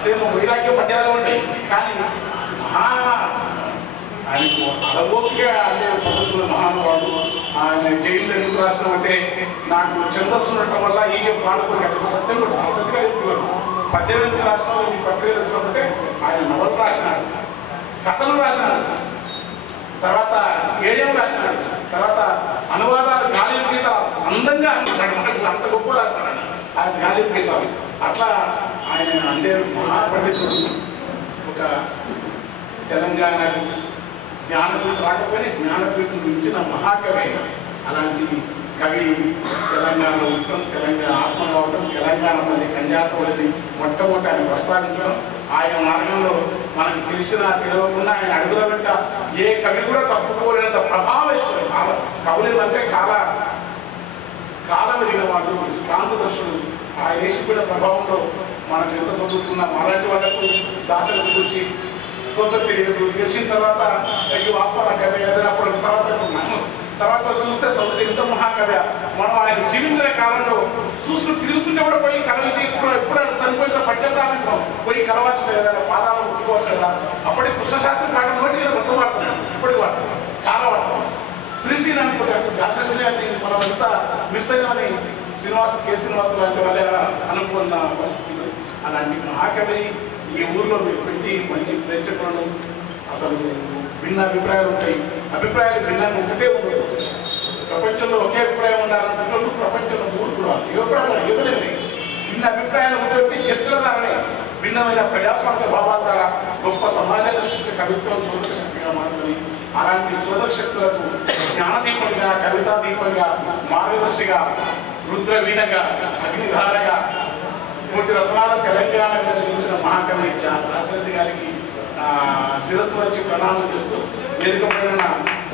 సేమ్ వైరాగ్య పద్యాలు ఉంటాయి. కానీ ఆయనకు అలవోకిగా అనే పద్ధతుల మహానుభావుడు. ఆయన జైలు ఎందుకు రాసిన అంటే నాకు ఛందస్సు ఉండటం వల్ల ఈ చెప్పి పాడుకోలేదు. సత్యం కూడా సత్యంగా చెప్పుకున్నారు. పద్యం ఎందుకు రాసిన ఈ ప్రక్రియలు వచ్చినప్పుడే ఆయన నవలు రాసినాడు, కథలు రాసినాడు, తర్వాత గేయం రాసినాడు, తర్వాత అనువాదాలు గాలి గీతాలు అందంగా అందిస్తాడు. మనకు అంత గొప్ప రాసినాడు ఆయన గాలి గీతాలు. అట్లా ఆయన అందే మహాపండితుడు. ఒక తెలంగాణకు జ్ఞానపీఠం రాకపోయినా జ్ఞానపీఠం ఇచ్చిన మహాకవి అయిన అలాంటి కవి తెలంగాణలో ఉండటం, తెలంగాణ ఆత్మ కావటం, తెలంగాణ తల్లి కన్యాకుమారి మొట్టమొదటి ఆయన ప్రస్తావించడం, ఆయన మార్గంలో మనకు తెలిసిన తెలియకుండా ఆయన అడుగుల వెంట ఏ కవి కూడా తప్పుకోలేనంత ప్రభావిస్తున్నారు. కవులు అంటే కాలం ఎదిగిన వాళ్ళు, ప్రాంతదర్శులు. ఆ దేశపీడ ప్రభావంలో మనం ఎంత చదువుకున్న అలాంటి వాళ్ళకు దాసరి గురించి కొంత తెలియదు. తెలిసిన తర్వాత ఈ వాస్తవ కవి ఎదిగినప్పుడు తర్వాత చూస్తే చదివితే ఇంత మహాకవి. మనం ఆయన జీవించిన కాలంలో చూసుకుని తిరుగుతుంటే కూడా పోయి కలవచి ఎప్పుడు చనిపోయిన పశ్చాత్తాపం పోయి కలవచ్చు కదా, పాదాలు ముట్టుకోవచ్చు కదా. అప్పటికి కృష్ణశాస్త్రం పాఠం బట్టి నేను మొత్తం వాడుతున్నాను, ఇప్పటికి వాడుతున్నాను, చాలా వాడుతున్నాను. శ్రీశ్రీని అనుకుంటే దాసరి మనం అంతా మిస్ అయినామని శ్రీనివాస్ లాంటి వాళ్ళ అనుకున్న పరిస్థితులు. అలాంటి మహాకవిని ఈ ఊర్లో మీరు పెట్టి మంచి ప్రేక్షకులను అసలు భిన్న అభిప్రాయాలు ఉంటాయి. అభిప్రాయాలు భిన్నంగా ఒకటే ఉండదు. ప్రపంచంలో ఒకే అభిప్రాయం ఉండాలనుకుంటున్నారు. ప్రపంచంలో మూర్ఖులు ఎదురైంది. భిన్న అభిప్రాయాలు ఉంటే చర్చల ద్వారానే భిన్నమైన ప్రజాస్వామ్య భావాల ద్వారా గొప్ప సమాజాన్ని సృష్టి కవిత్వం చోదక శక్తిగా మారుతుంది. అలాంటి చోదక శక్తులకు జ్ఞానదీపంగా, కవితా దీపంగా, మార్గదర్శిగా, రుద్రవీణగా, అగ్నిధారగా, కోటి రత్నాల తెలంగాణ నిర్మించిన మహాకవి దాశరథి గారికి శిరస్సు వచ్చి ప్రణామం చేస్తూ వేదికమైన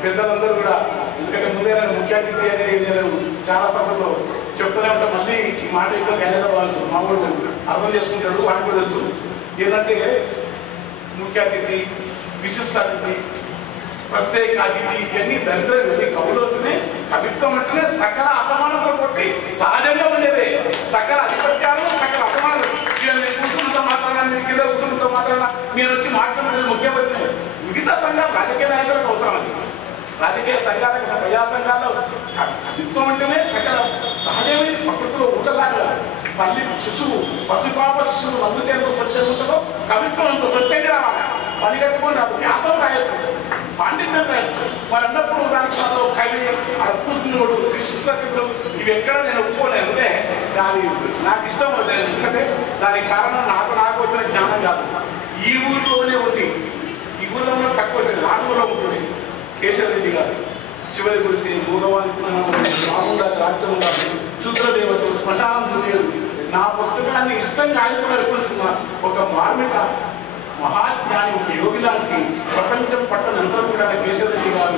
పెద్దలందరూ కూడా, ఎందుకంటే ముందే ముఖ్య అతిథి అనేది నేను చాలా సభలో చెప్తూనే ఉంటాను. మళ్ళీ ఈ మాట ఇక్కడ కనేదవ్వచ్చు, మా ఊరు అర్థం చేసుకుంటాడు, వాడికి కూడా తెలుసు. ఏంటంటే ముఖ్య అతిథి, విశిష్ట అతిథి, ప్రత్యేక అతిథి ఇవన్నీ దరిద్రం. ఇవన్నీ కవులోనే కవిత్వం అంటేనే సకల అసమానతలు కొట్టి సహజంగా ఉండేదే. సకల అధిపత్యాలు, సకల అసమానతలు. కూర్చున్నంత మాత్రాన మీరు కింద కూర్చున్నంత మాత్రాన మీరు వచ్చి మాట్లాడుతున్న ముఖ్యమంత్రి మిగతా సంఘాలు రాజకీయ నాయకులకు అవసరం. అది రాజకీయ సంఘాలకు, ప్రజా సంఘాల్లో కవిత్వం అంటేనే సకల సహజమైన ప్రకృతిలో ఊటలాగా తల్లి శిశువు, పసిపాప శిశువు నవ్వుతే ఎంత స్వచ్ఛంగా ఉంటుందో కవిత్వం అంత స్వచ్ఛంగా రావాలి. పని కట్టుకొని రాదు, వ్యాసం రాయొచ్చు, పాండిత్యం రాయొచ్చు. మరి అన్నప్పుడు దానికి మనలో కవి కూర్చున్నోడు కృష్ణస్థితులు ఇవి ఎక్కడ నేను ఒప్పుకోలేదు. అంటే దాని నాకు ఇష్టం అవుతుంది. ఎందుకంటే దానికి కారణం నాకు వచ్చిన జ్ఞానం కాదు. ఈ ఊరిలోనే ఉంది, ఈ ఊరిలో తక్కువ వచ్చింది. ఆ ఊరిలో ఉంటుంది కేశవరెడ్డి గారు చివరి గురిసి భూగవానికి రాముడా రాజ్యం ఉండాలి, క్షుద్రదేవతలు, శ్మశానం దుర్దేవులు. నా పుస్తకాన్ని ఇష్టంగా ఆయన విస్తున్న ఒక మార్మిక మహాజ్ఞాని, ఒక యోగి లాంటి ప్రపంచం పట్టనంతరం కూడా కేశవరెడ్డి గారు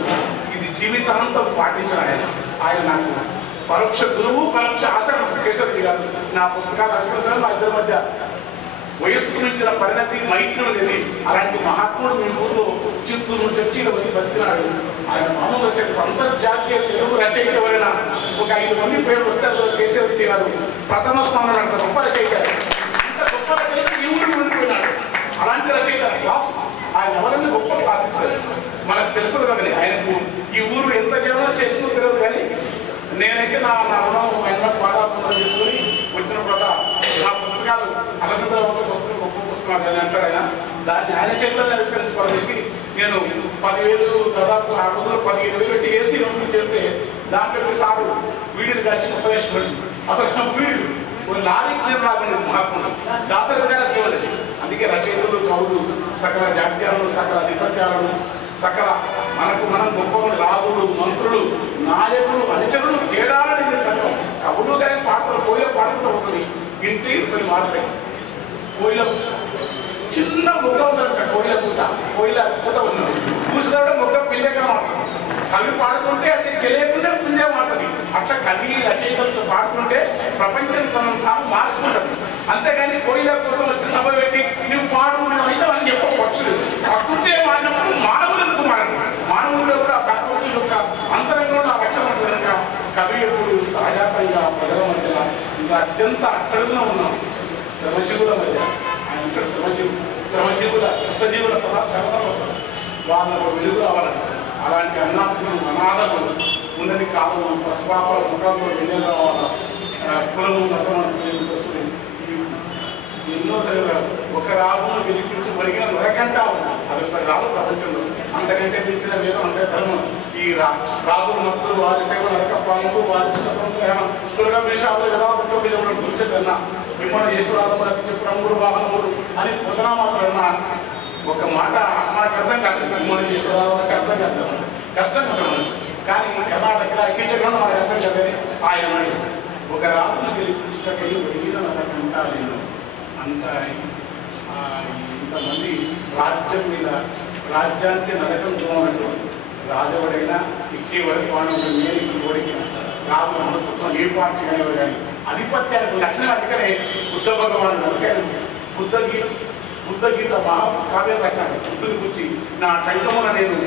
ఇది జీవితాంతం పాటించారు. ఆయన నాకు పరోక్ష గురువు, పరోక్ష ఆసనం. కేశవరెడ్డి గారు నా పుస్తకాలు అనుసరించడం, మా ఇద్దరి మధ్య వయస్సుకు మించిన పరిణతి, మైత్రి అనేది. అలాంటి మహాత్ముడు మీ ఊళ్ళో చిత్తూరు నుంచి వచ్చి వచ్చి బతికినాడు. ఆయన మామూలు రచయిత, అంతర్జాతీయ తెలుగు రచయిత ఎవరైనా ఒక 5 మంది పేరు వస్తే కేశవరెడ్డి గారు ప్రథమ స్థానంలో అంత గొప్ప రచయిత. అంత గొప్ప రచయిత ఈ ఊరిలో ఉండిపోయినాడు. అలాంటి రచయిత క్లాసిక్స్. ఆయన ఎవరైనా గొప్ప క్లాసిక్స్ మనకు తెలుస్తుంది కదండి. ఆయనకు ఈ ఊరు ఎంత జ్ఞానం చేసిందో తెలియదు. కానీ నేనైతే నా రుణం ఆయన పాదాపందం చేసుకుని వచ్చినప్పుడు నా పుస్తకాలు అలసంద్రబాబు పుస్తకం గొప్ప పుస్తకం అని అంటాడు ఆయన. దాన్ని ఆయన చేతిలో ఆవిష్కరించుకోవాలని నేను 10,000 దాదాపు ఆ రోజుల్లో 15,000 పెట్టి ఏసీ రూమ్ చేస్తే దాంట్లో వచ్చి సారు వీడియోలు కాచి మొత్తం వేసుకున్నాడు. అసలు వీడియోలు లారీ క్లియర్ రాకుండా మహాత్ముడు దాసరథి గారు చేయలేదు. అందుకే రచయితలు, కవులు, సకల జాతీయాలను, సకల అధిపత్యాలను, సకల మనం గొప్ప రాజులు, మంత్రులు, నాయకులు, అనుచరులు తేడాలని సంఘం. కవులు కానీ పాటలు పోయే పాటలు ఉంటుంది. ఇంటి కొన్ని పాడతాయి. కోయిల చిన్న మొగ్గ ఉంటుందంట, కోయిల పూత వచ్చినప్పుడు పూసదాడు మొగ్గ పిందెగా మారుతుంది. కవి పాడుతుంటే అది తెలియకుండా పిందే మారుతుంది. అట్లా కవి రచయితలతో పాడుతుంటే ప్రపంచం తనను తాను మార్చుకుంటుంది. అంతేగాని కోయిల కోసం వచ్చి సభ పెట్టి నువ్వు పాడు అయితే అని చెప్ప పక్షులు ప్రకృతి మారినప్పుడు మానవులకు మారదు. మానవుల్లో కూడా ప్రకృతి యొక్క అంతరంగంలో ఆ రక్షణ ఉంటుంది కనుక కవి ఎప్పుడు సహజాతంగా ప్రజల మధ్య ఇంకా అత్యంత అట్టడుగున ఉన్నాం. శ్రమజీవుల మధ్య ఆయన ఇక్కడ శ్రమజీవుల కష్టజీవుల పదాలు చాలా సంవత్సరం వాళ్ళకు వెలుగు రావాలంట. అలాంటి అన్నార్థులు అనాథలు ఉన్నది కాలం పసుపాపల ముఖంలో వెన్నెల రావాల కులము మతం ఎన్నో చదివారు. ఒక రాజును గెలిపించి మరిగిన నరకంటారు. అది ఒక రాజు ప్రపంచంలో అంతకంటే మించిన వేదం అంతే ధర్మం. ఈ రాజుల మత్తులు వారి సేవ నరక ప్రాణులు వారి దుర్గ విషాలు ఎలా దుర్గ గురించదన్నా మిమ్మల్ని యేసురాజు చెప్పు రంగుడు వాహనముడు అని పొందనా మాత్రన్నా ఒక మాట మనకు అర్థం కాదు. మిమ్మల్ని యేసురాజుకి అర్థం కాదు, కష్టం కదా. కానీ కర్ణాటక ఎక్కించడం మనకు అర్థం కాదని ఆయన ఒక రాజును గెలిపించుటకెళ్ళి వెలిగిన నరకంటారు. అంత ఇంతమంది రాజ్యం మీద రాజ్యానికి నరకం చూడనట్టు రాజవడైనా ఎక్కే వరకు వాడు మేరికి ఓడికిన రాజు మనస్తత్వం ఏ పార్టీ కానీ కానీ ఆధిపత్యానికి లక్షణం. అందుకనే బుద్ధ భగవానుడు అందుకని బుద్ధగీత మహాకావ్యం రాశాడు. బుద్ధుని గురించి నా కంఠమున నేను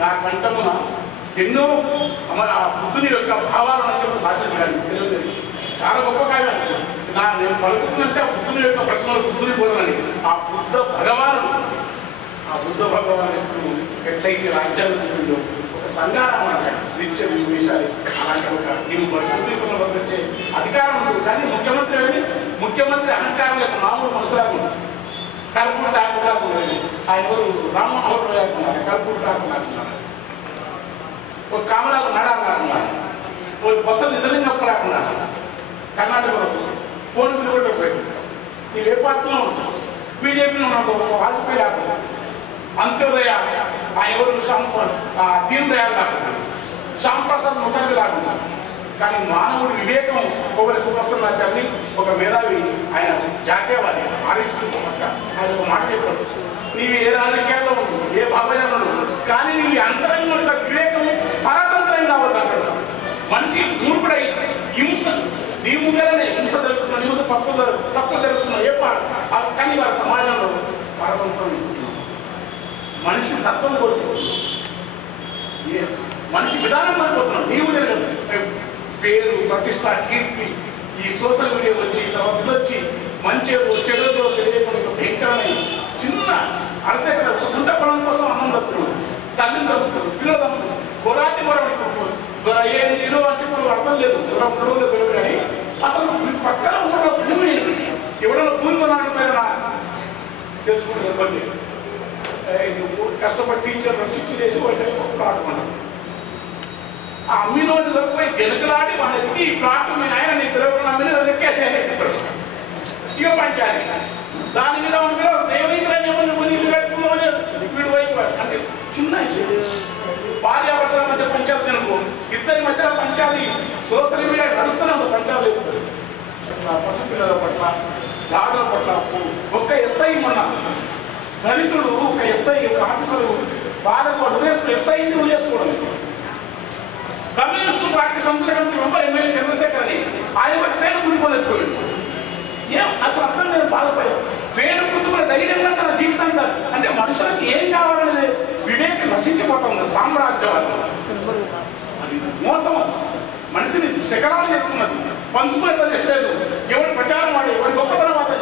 నా కంఠమున ఎన్నో ఆ బుద్ధుని యొక్క భావాలను చెప్పి రాశాడు. కానీ తెలియదు, చాలా గొప్ప కావ్యం. నేను పలుకుతున్నట్టే ఆ బుద్ధుని యొక్క ప్రతిమలు బుద్ధుని పోలని ఆ బుద్ధ భగవానుడు ఎట్లయితే రాజ్యాలు ఉంటుందో ఒక సంఘారం నిత్య విషయాలు అలాంటి ఒక నీవు బతుకుతున్న వచ్చే అధికారం ఉంటుంది. కానీ ముఖ్యమంత్రి ఏమి ముఖ్యమంత్రి అహంకారం యొక్క మామూలు మనసులాగా ఉంటుంది. కర్పూరు ఠాకూర్ లాగా ఉండేది. ఆయన ఎవరు రామ్మోహన్ లేకుండా కర్పూరు ఠాకూర్ లాగా ఒక కామరాజు నడాలన్నా ఒక బస్సు నిజలింగప్పుడు రాకుండా కర్ణాటకలో ఫోన్ తిరగబెట్టకపోయాడు. నీవు ఏ పార్టీలో ఉంటావు? బీజేపీలో ఉన్నావు, వాజ్పేయి లేకుండా అంత్యోదయ ఆయన ఎవరు దీన్ దయాళ్ లేకుండా శ్యామ్ ప్రసాద్ ముఖర్జీ లేకుండా. కానీ మానవుడి వివేకం కొబ్బరి సుప్రసన్నాచార్యని ఒక మేధావి ఆయన జాతీయవాది ఆర్ఎస్ఎస్ ఆయన ఒక మాట చెప్తాడు. నీవు ఏ రాజకీయాల్లో ఉండు, ఏ భావజాలంలో ఉండు, కానీ నీ అంతరంగం యొక్క వివేకం పరతంత్రం కావద్దు అంటాడు. మనిషి మూర్ఖుడై హింస నీ ముందరనే హింస జరుగుతున్నా, నీ ముందు తప్పులు జరుగుతున్నా ఏ కానీ వారి సమాజంలో పరతంత్రం మనిషి తత్వం కోల్పోతున్నాం, మనిషి విధానం కోల్పోతున్నాం. నీవు పేరు ప్రతిష్ట కీర్తి ఈ సోషల్ మీడియా వచ్చి తర్వాత ఇది వచ్చి మంచి చెడుతో తెలియకుండా భయంకరమైన చిన్న అర్ధెకర గుంట పొలం కోసం అన్నం తప్పుతున్నాం, తల్లిని తప్పుతారు, పిల్లలు తప్పుతారు, కొరాతి కొరబడుకుంటున్నారు. దొర ఏం నీరు అంటే ఇప్పుడు అర్థం లేదు, దొర ఉండడం లేదు తెలియదు. కానీ అసలు పక్కన ఉన్న భూమి ఎవడన్నా భూమి కొనాలనిపోయినా తెలుసుకుంటే ఇబ్బంది. నువ్వు కష్టపడి టీచర్ చిట్టి చేసి వాళ్ళకి ఆడుకున్నాను. ఆ అమ్మినోడి దొరికిపోయి గెలుకలాడి మన ఎత్తికి ఈ ప్లాట్ మీ ఆయన నీకు తెలియకుండా అమ్మిన ఎక్కేసి ఆయన ఎక్కిస్తాడు. ఇక పంచాయతీ దాని మీద నీళ్ళు పెట్టుకున్నామని వీడు వైపు అంటే చిన్న భార్యాభర్తల మధ్య పంచాయతీ అనుకో, ఇద్దరి మధ్యలో పంచాయతీ సోషల్ మీడియా నడుస్తున్న పంచాయతీ చెప్తారు. పసిపిల్లల పట్ల దాడుల పట్ల ఒక్క ఎస్ఐ మొన్న దళితుడు ఒక ఎస్ఐ ఒక ఆఫీసర్ బాధపడు ఎస్ఐని ఉరేసుకోవడం. కమ్యూనిస్టు పార్టీ సంస్థ కమిటీ మెంబర్ ఎమ్మెల్యే చంద్రశేఖర్ అని ఆయన ట్రైన్ గురిపోదెత్తుకోలేదు. ఏం అసలు అర్థం లేదు, బాధపడదు. ట్రైన్ గుర్తుకునే ధైర్యంగా తన జీవితాన్ని అంటే మనుషులకి ఏం కావాలనేది వివేకం నశించిపోతుంది. సామ్రాజ్యవాదం అది మోసం, మనిషిని శకరాలు చేస్తున్నది, పంచుకునే చేస్తలేదు. ఎవరి ప్రచారం వాడే, ఎవరి గొప్పతనం వాడే,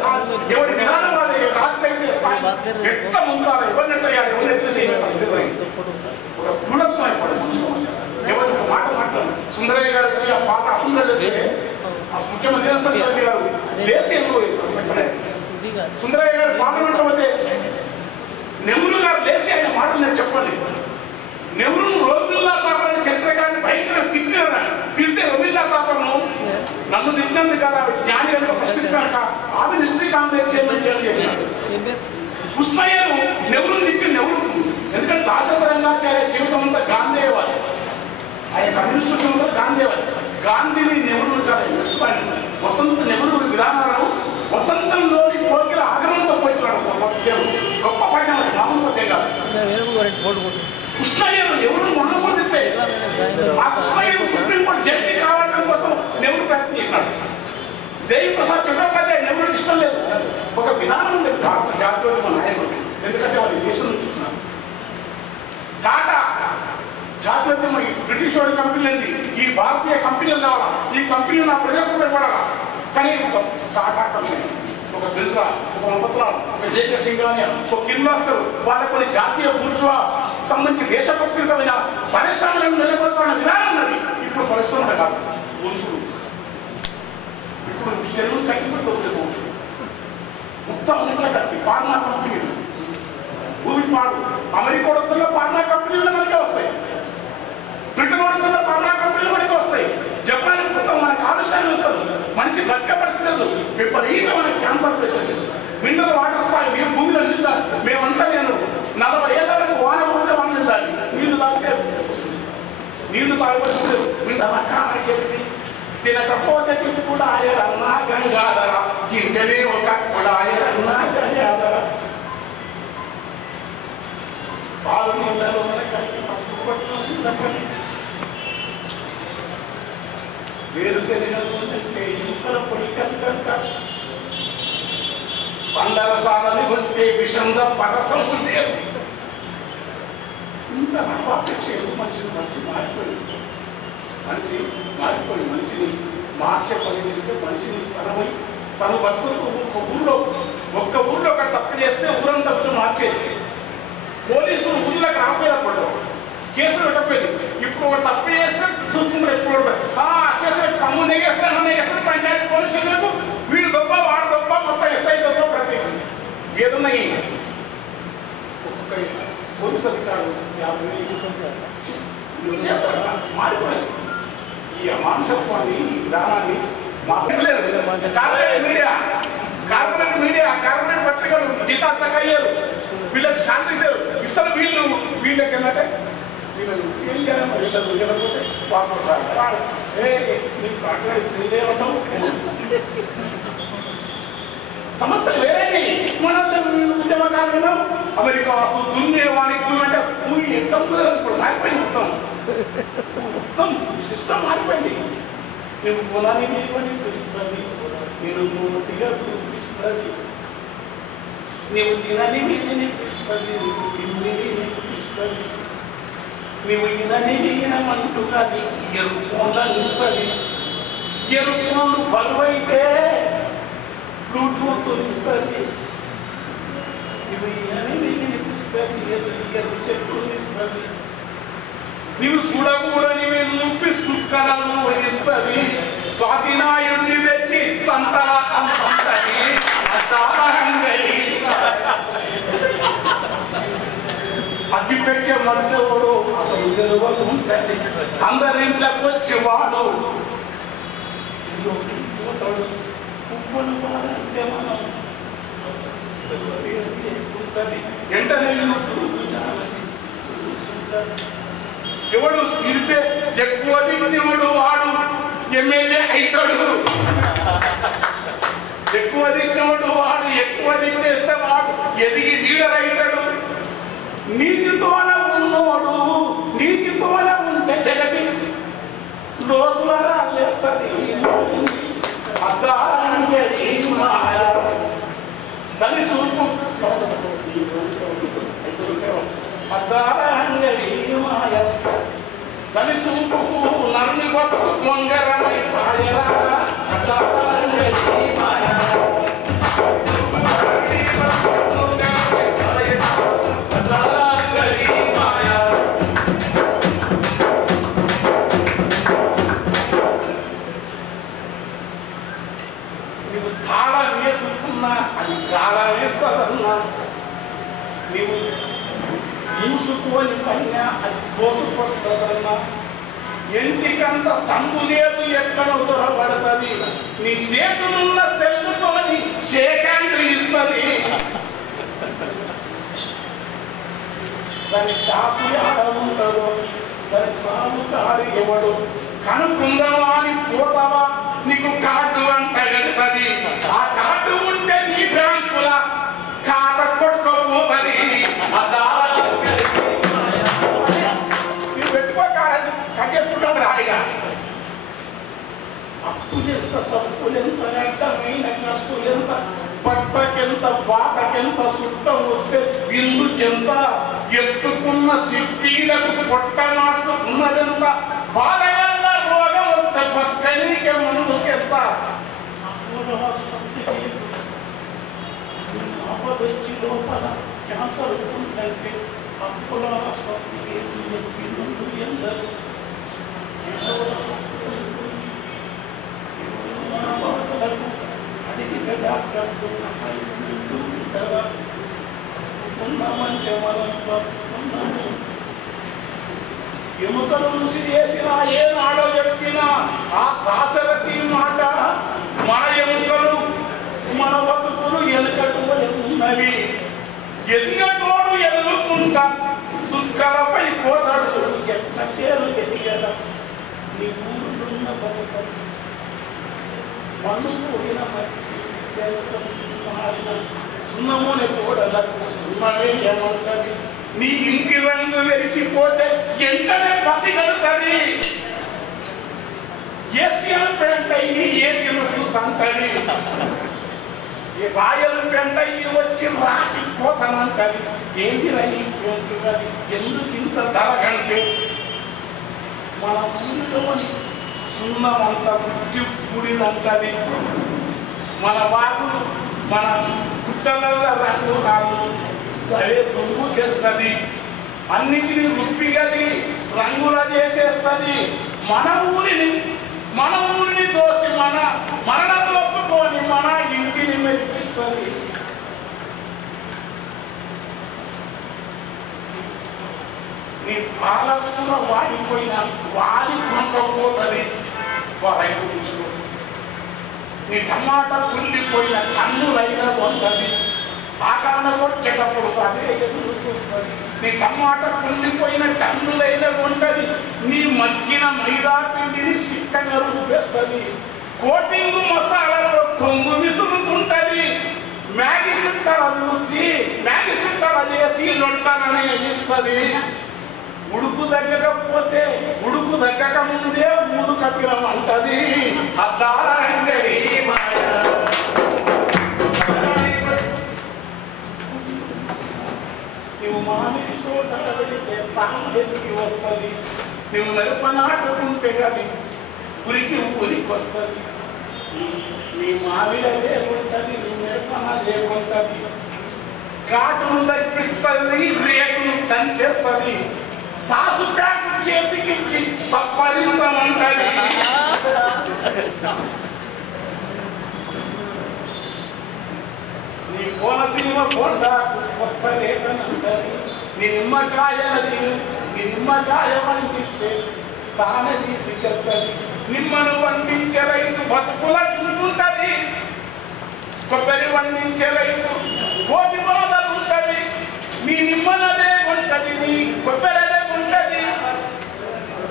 ఎవరి విధానం వాడే, రాత్రి అయితే ఎట్లా ముంచాలి, ఎవరినట్టయ్యాలి, ఎవరిని ఎత్తుసేయాలి, ఒక దృఢత్వం అయిపోయింది మనుషులు. ఎవరి ఒక మాట మాట్లాడు. సుందరయ్య గారు ఆ పాట అసెంబ్లీ చేస్తే ఆ ముఖ్యమంత్రి రెడ్డి గారు లేచి ఎందుకు సుందరయ్య గారు పార్లమెంట్ పోతే నెహ్రూ గారు లేచి ఆయన మాటలు నేను చెప్పండి. నెహ్రూను రవీంద్రనాథ్ ఠాకూర్ చరిత్రకారిని భయంకరంగా తిడితే రవీంద్రనాథ్ ఠాకూర్ను నన్ను తిట్టినందుకు కదా జ్ఞాని కనుక ప్రశ్నిస్తాక ఆమె హిస్టరీ కాంగ్రెస్ చేయమని చేసినాడు. కృష్ణయ్యను నెహ్రూని తిట్టి నెహ్రూ ఎందుకంటే దాసరి రంగాచార్య జీవితం అంతా గాంధేయవాది, ఆయన కమ్యూనిస్టు జీవితం గాంధేయవాది. గాంధీని నెహ్రూ చాలా మెచ్చుకోండి. వసంత నెహ్రూ విధానాలను వసంతంలోని కోకిల ఆగమంతో పోయించాడు. గొప్ప పద్యం, మామూలు పద్యం కాదు. కృష్ణయ్యను నెహ్రూ మహామూర్తి. ఆ కృష్ణయ్యను సుప్రీంకోర్టు జడ్జి కావడం కోసం నెహ్రూ ప్రయత్నం చేసినాడు. దేవి ప్రసాద్ చట్టోపాధ్యాయ నెహ్రూకి ఇష్టం లేదు. ఒక విధానం లేదు భారత జాతీయోద్యమ నాయకుడు, ఎందుకంటే వాళ్ళు దేశం నుంచి చూసినారు. టాటా జాతీయోద్యమ బ్రిటిష్ వాడి కంపెనీ ఉంది, ఈ భారతీయ కంపెనీలు కావాలా, ఈ కంపెనీ నా ప్రజలకు ఉపయోగపడాలా. కానీ టాటా కంపెనీ, ఒక బిల్రా, ఒక మహత్రావు, ఒక జేకే సింఘానియా, ఒక కిర్లోస్కర్, వాళ్ళ కొన్ని జాతీయ బూర్జువా సంబంధించి దేశభక్తియుతమైన పరిశ్రమలను నెలకొల్పాలన్న విధానం ఉన్నది. ఇప్పుడు పరిశ్రమలు కాదు, ఉంచుడు. ఇప్పుడు చెరువులు కట్టిబడి దొరుకుతుంది. మొత్తం ఇంట్లో కట్టి ఫార్మా కంపెనీలు, భూమిపాడు, అమెరికా వస్తున్న ఫార్మా కంపెనీలు మనకే వస్తాయి, బ్రిటన్ వస్తున్న ఫార్మా కంపెనీలు మనకి వస్తాయి, జపాన్ మొత్తం మన కాలుష్యాన్ని వస్తుంది, మనిషి బతిక పరిస్థితి లేదు, విపరీతమైన క్యాన్సర్ పేషెంట్, మినరల్ వాటర్ స్థాయి మేము భూమిలో నీళ్ళు మేమంతా నేను 40 ఏళ్ళ వరకు వాన పడితే వాన నిండాలి, నీళ్లు తాగితే నీళ్లు తాగవలసింది మనకి తినకపోతే తిప్పుడు ఆయరన్నా గంగాధర, తింటనే ఒక ఆయరన్నా గంగాధర. పాలు నీళ్ళలో వేరుశెనగలు అంటే ఇంకల పొడి కంట, పండరసాలని కొంటే విషంద పరసము లేదు. ఇంత నవాపేక్ష మనిషిని మారిపోయింది. మనిషిని మార్చే పని మనిషిని తను బతుకుతూ ఒక్క ఊళ్ళో ఒక తప్పు చేస్తే ఊరంతా మార్చేది. పోలీసులు ఊళ్ళోకి రాకపోయేటప్పుడు కేసులు పెట్టకపోయేది. ఇప్పుడు ఒక తప్పు చేస్తే చూస్తున్నారు ఎప్పుడు కేసులు తమ్ముడు నెగేస్తారు, నన్ను నెగేస్తారు, పంచాయతీ పోలీసులకు వీడు దొబ్బ వాడు దొబ్బ మొత్తం ఎస్ఐ దొబ్బ ప్రతి ఏదున్నాయి. ఒక్కొక్క పోలీసు అధికారులు 50,000 చేస్తారు. మారిపోయింది ఈ అమానుషత్వాన్ని, ఈ విధానాన్ని. కార్పొరేట్ పత్రికలు జీతాచక అయ్యారు, వీళ్ళకి శాంతి ఇచ్చారు. ఇస్తారు వీళ్ళకి ఏంటంటే వీళ్ళు ఏం చేయాలి, వీళ్ళకి వెళ్ళకపోతే వాడు నీకు అట్లా చేయలేమంటావు. సమస్యలు వేరే మన ఉద్యమకాలు అమెరికా వస్తువు దున్నేవానికి అంటే భూమి ఎంత ఇప్పుడు మారిపోయింది. మొత్తం సిస్టమ్ మారిపోయింది. నువ్వు పొలాన్ని నియమనిపిస్తుంది, నేను పూర్తిగా చూపిస్తుంది, నువ్వు తినని మీద నిపిస్తుంది, నువ్వు తిని నిపిస్తుంది, నువ్వు ఇనని ఈయనమంటున్నది ఎరుపులను ఇస్తుంది. ఎరుపులు బరువైతే బ్లూటూత్ ఇస్తుంది, నువ్వు ఇనని మీద నిపిస్తుంది, ఎరు శక్తులు ఇస్తుంది, నీవు చూడకూడని చూపి సుక్కలను వహిస్తుంది. స్వాతినాయుడిని తెచ్చి సంతల అగ్గి పెట్టే మనిషివాడు అసలు గెలవలు ఉంటుంది. అందరింట్లోకి వచ్చేవాడు ఉప్పును బాలంటే మనం ఉంటుంది. వెంటనే ఎవడు తిడితే ఎక్కువ తిట్టినోడు వాడు ఎమ్మెల్యే అవుతాడు. ఎక్కువ తిట్టినోడు వాడు ఎక్కువ తిట్టేస్తే వాడు ఎదిగి లీడర్ అవుతాడు. నీతితోనే ఉన్నోడు నీతితోనే ఉంటే జగతి లోతుల రాలేస్తుంది. అద్దారంగడి మాయ తని సూపు అద్దారంగడి మాయ తని సూపుకు నన్ను బతుకు దొంగరమై పాయరా. అద్దారంగడి మాయ అది గాలా వేస్తుందన్నా, నీవు మూసుకొని పైన అది తోసుకొస్తుందన్నా, ఎంటికంత సందు లేదు ఎట్లను దొరబడుతుంది. నీ చేతులున్న సెల్లుతోని షేకాండ్ ఇస్తుంది. దాని షాపు ఆడ ఉంటాడో దాని సాగు కారు ఎవడు కనుకుందామా అని పోతావా నీకు కార్డు అంట గడుతుంది. ఆ కార్డు ఉంటే నీ బ్యాంకుల ఖాతా కొట్టుకోపోతుంది. పెట్టుకోకాడది కట్టేసుకుంటాడు హాయిగా. అప్పులెంత సప్పులెంత అడ్డమైన ఖర్చులెంత పట్టకెంత పాటకెంత సుట్టం వస్తే బిందుకెంత ఎత్తుకున్న సిప్పీలకు పొట్ట మార్చుకున్నదెంత బాధగల్ల రోగం వస్తే బతకనీకే ముందుకెంత ఆపదొచ్చి లోపల క్యాన్సర్ ఉందంటే అప్పుల ఆసుపత్రికి ఎందరు అడిగితే డాక్టర్ ఉన్నామంటే మనం బతుకున్నాము. ఎముకలు మూసి చేసిన ఏనాడో చెప్పిన ఆ దాశరథి మాట మన ఎముకలు మన బతుకులు వెనుకకు ఉన్నవి. ఎదిగటోడు ఎదుగుకుంటా సుక్కలపై పోతాడు. ఎట్ల చేరు ఎదిగల నీ ఊరున్న బతుకు మన్ను కూడిన సున్నమునే కూడలకు సున్నమే ఏమంటది. నీ ఇంటి రంగు వెలిసిపోతే ఎంటనే పసిగడుతుంది. ఏసియన్ పెంట అయ్యి ఏసియన్ తంటది. రాయలు పెంట అయ్యి వచ్చి రాకిపోతానంటది. ఏంది రై పెంటున్నది ఎందుకు ఇంత ధరగంటే మన ఊరిలోని సున్నమంత పుట్టి పుడిదంటది. మన వాకులు మన పుట్టలలో రంగు రాళ్ళు అవే తుమ్ముకెళ్తుంది. అన్నిటినీ రుప్పిగది రంగులా చేసేస్తుంది. మన ఊరిని దోసి మరణ దోసుకొని మన ఇంటిని మెప్పిస్తుంది. నీ పాలకూర వాడిపోయిన వాడి కొంటపోతుంది. రైతు చూసుకో. నీ టమాటా కుళ్ళిపోయిన కన్నులైన ఉంటుంది. ఆకారణ కొట్టేటప్పుడు అదే ఎదురు చూస్తుంది. నీ టమాటా కుళ్ళిపోయిన టన్నులైన ఉంటుంది. నీ మగ్గిన మైదా పిండిని సిక్కగా రుబ్బేస్తుంది. కోటింగ్ మసాలాతో కొంగు విసురుతుంటది. మ్యాగీ సిట్టల చూసి మ్యాగీ సిట్టల చేసి లొట్టననే ఇస్తుంది. ఉడుకు తగ్గకపోతే ఉడుకు తగ్గక ముందే ఊదు కత్తిరం అంటది. అద్దాల అంగడి నువ్వు మామిడి తోట వెళితే తాను ఎదిగి వస్తుంది. నువ్వు మిరప నాటుకుంటే అది ఉరికి వస్తుంది. నీ మామిడి అదే ఉంటుంది, నీ మిరపన అదే ఉంటుంది. కాటును తగ్గిస్తుంది, రేకును దంచేస్తుంది. Sauce pack చేతికిచ్చి సప్పరించమంటది. నీ కోనసీమ బొండాకు కొత్త రేటనంటది. నీ నిమ్మకాయ పండిస్తే తానే తీసుకెళ్తుంది. నిమ్మను పండించే రైతు బతుకుల ఉంటుంది. కొబ్బరి పండించే రైతు కోటి బాధలు ఉంటుంది. నీ నిమ్మనదే ఉంటుంది, నీ కొబ్బరదే ఉంటుంది.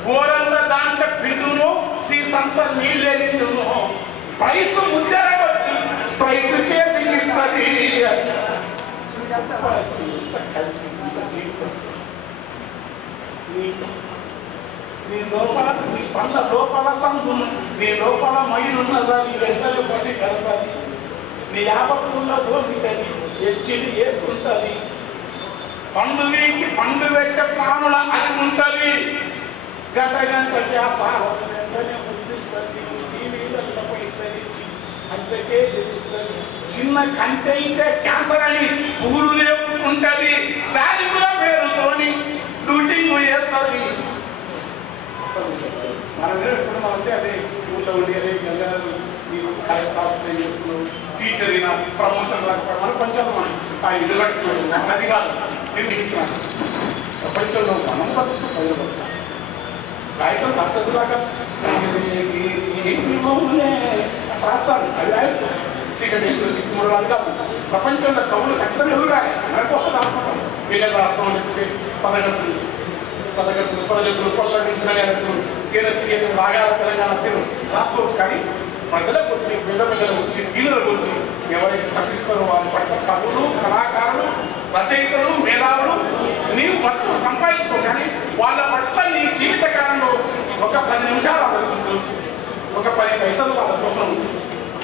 గోరంత దాంట్లో పిండును సీసంత నీళ్ళే నిండును. ప్రైస్ ముద్దర కొట్టి స్ప్రైట్ చేతికిస్తుంది. నీ లోపల నీ పళ్ళ లోపల సందును నీ లోపల మైలున్నదా నీ వెంటనే పసి కలుతుంది. నీ యాపకుల్లో దోమితుంది, ఎచ్చిడి వేసుకుంటుంది. పండు వీకి పండు పెట్టే ప్రాణుల అది ఉంటుంది. గంట గంట వ్యాసాల వెంటనే ముద్దిస్తుంది. టీవీలలో పైసలిచ్చి అంతకే తెలుస్తుంది. చిన్న కంటి అయితే క్యాన్సర్ అని పూలు లేపుతుంటది. శారీకుల పేరుతోని షూటింగ్ చేస్తుంది. అసలు మనమే ఎప్పుడు అంటే అదే ఊళ్ళో ఉండి అదే చేస్తున్నావు టీచర్ అయినా ప్రమోషన్ రాకపోవడం మనం కొంచెం ఆ ఇల్లు కట్టుకోవడం అది కాదు. నేను ఇచ్చినాను ప్రపంచంలో మనం బతుకు ప్రజలు బతుకు రాయటం రాసేలాగా రాస్తాను. అది రాయచ్చు సిక్కుమూడు వాళ్ళు కాదు. ప్రపంచంలో కవులు ఖచ్చితంగా ఎవరు రాయాలి. మనకోసం రాసుకుంటాం. వీళ్ళకి రాస్తాం. లేకపోతే పదగతులు స్వరజతులు కొల్లగించిన తీయని రాగాల తెలంగాణ సీను రాసుకోవచ్చు. కానీ ప్రజల గురించి పేద ప్రజల గురించి తీరుల గురించి ఎవరైతే తప్పిస్తారో వారి పట్ల కవులు కళాకారులు రచయితలు మేధావులు నీవు బతుకు సంపాదించుకో, కానీ వాళ్ళ పట్ల నీ జీవిత కాలంలో ఒక 10 నిమిషాలు ఆలోచించు, ఒక 10 పైసలు వాళ్ళ కోసం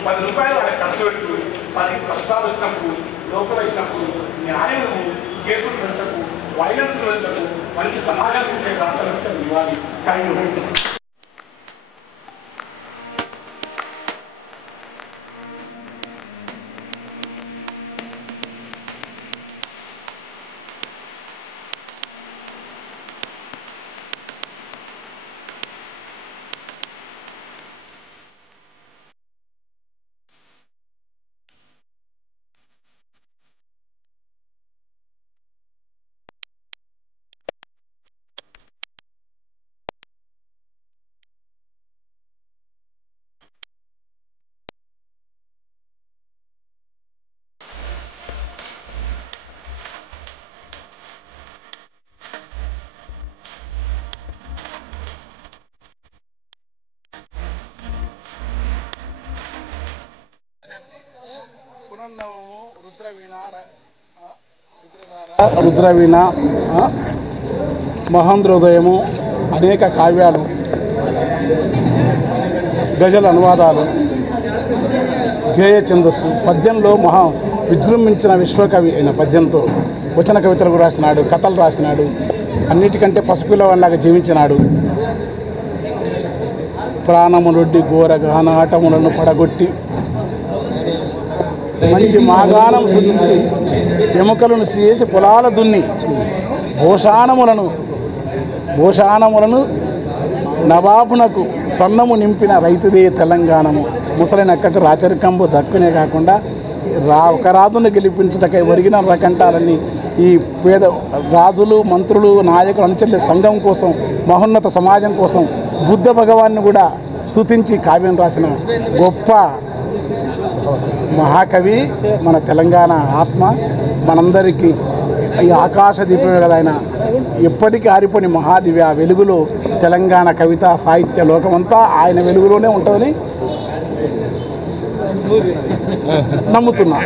10 రూపాయలు వాళ్ళకి ఖర్చు పెట్టు. వాళ్ళకి కష్టాలు వచ్చినప్పుడు లోపల ఇచ్చినప్పుడు న్యాయం కేసులు పెంచకు, వైలెన్స్ పెంచకు, మంచి సమాజాన్ని ఇచ్చే రాష్ట్రాలకు ఇవ్వాలి. Thank you. రుద్రవీణ, మహేంద్రోదయము, అనేక కావ్యాలు, గజల అనువాదాలు, గేయ ఛందస్సు, పద్యంలో విజృంభించిన విశ్వకవి అయిన పద్యంతో వచన కవితలకు రాసినాడు, కథలు రాసినాడు, అన్నిటికంటే పసిపిల్లవాడిలాగా జీవించినాడు. ప్రాణములొడ్డి ఘోర గానాటములను పడగొట్టి మంచి మాగానం సృజించి ఎముకలను చేసి పొలాల దున్ని భోషానములను నవాబునకు స్వర్ణము నింపిన రైతుదే తెలంగాణము. ముసలి నక్కకు రాచరికంబు దక్కునే కాకుండా ఒక రాజును గెలిపించటకై ఒరిగిన రకంటాలని ఈ పేద రాజులు, మంత్రులు, నాయకులు అనుచరుల సంఘం కోసం, మహోన్నత సమాజం కోసం బుద్ధ భగవాన్ని కూడా స్తుతించి కావ్యం రాసిన గొప్ప మహాకవి మన తెలంగాణ ఆత్మ. మనందరికీ ఈ ఆకాశ దీపమే కదా ఆయన, ఎప్పటికీ ఆరిపోని మహాదివ్య వెలుగులో తెలంగాణ కవిత సాహిత్య లోకమంతా ఆయన వెలుగులోనే ఉంటుందని నమ్ముతున్నా.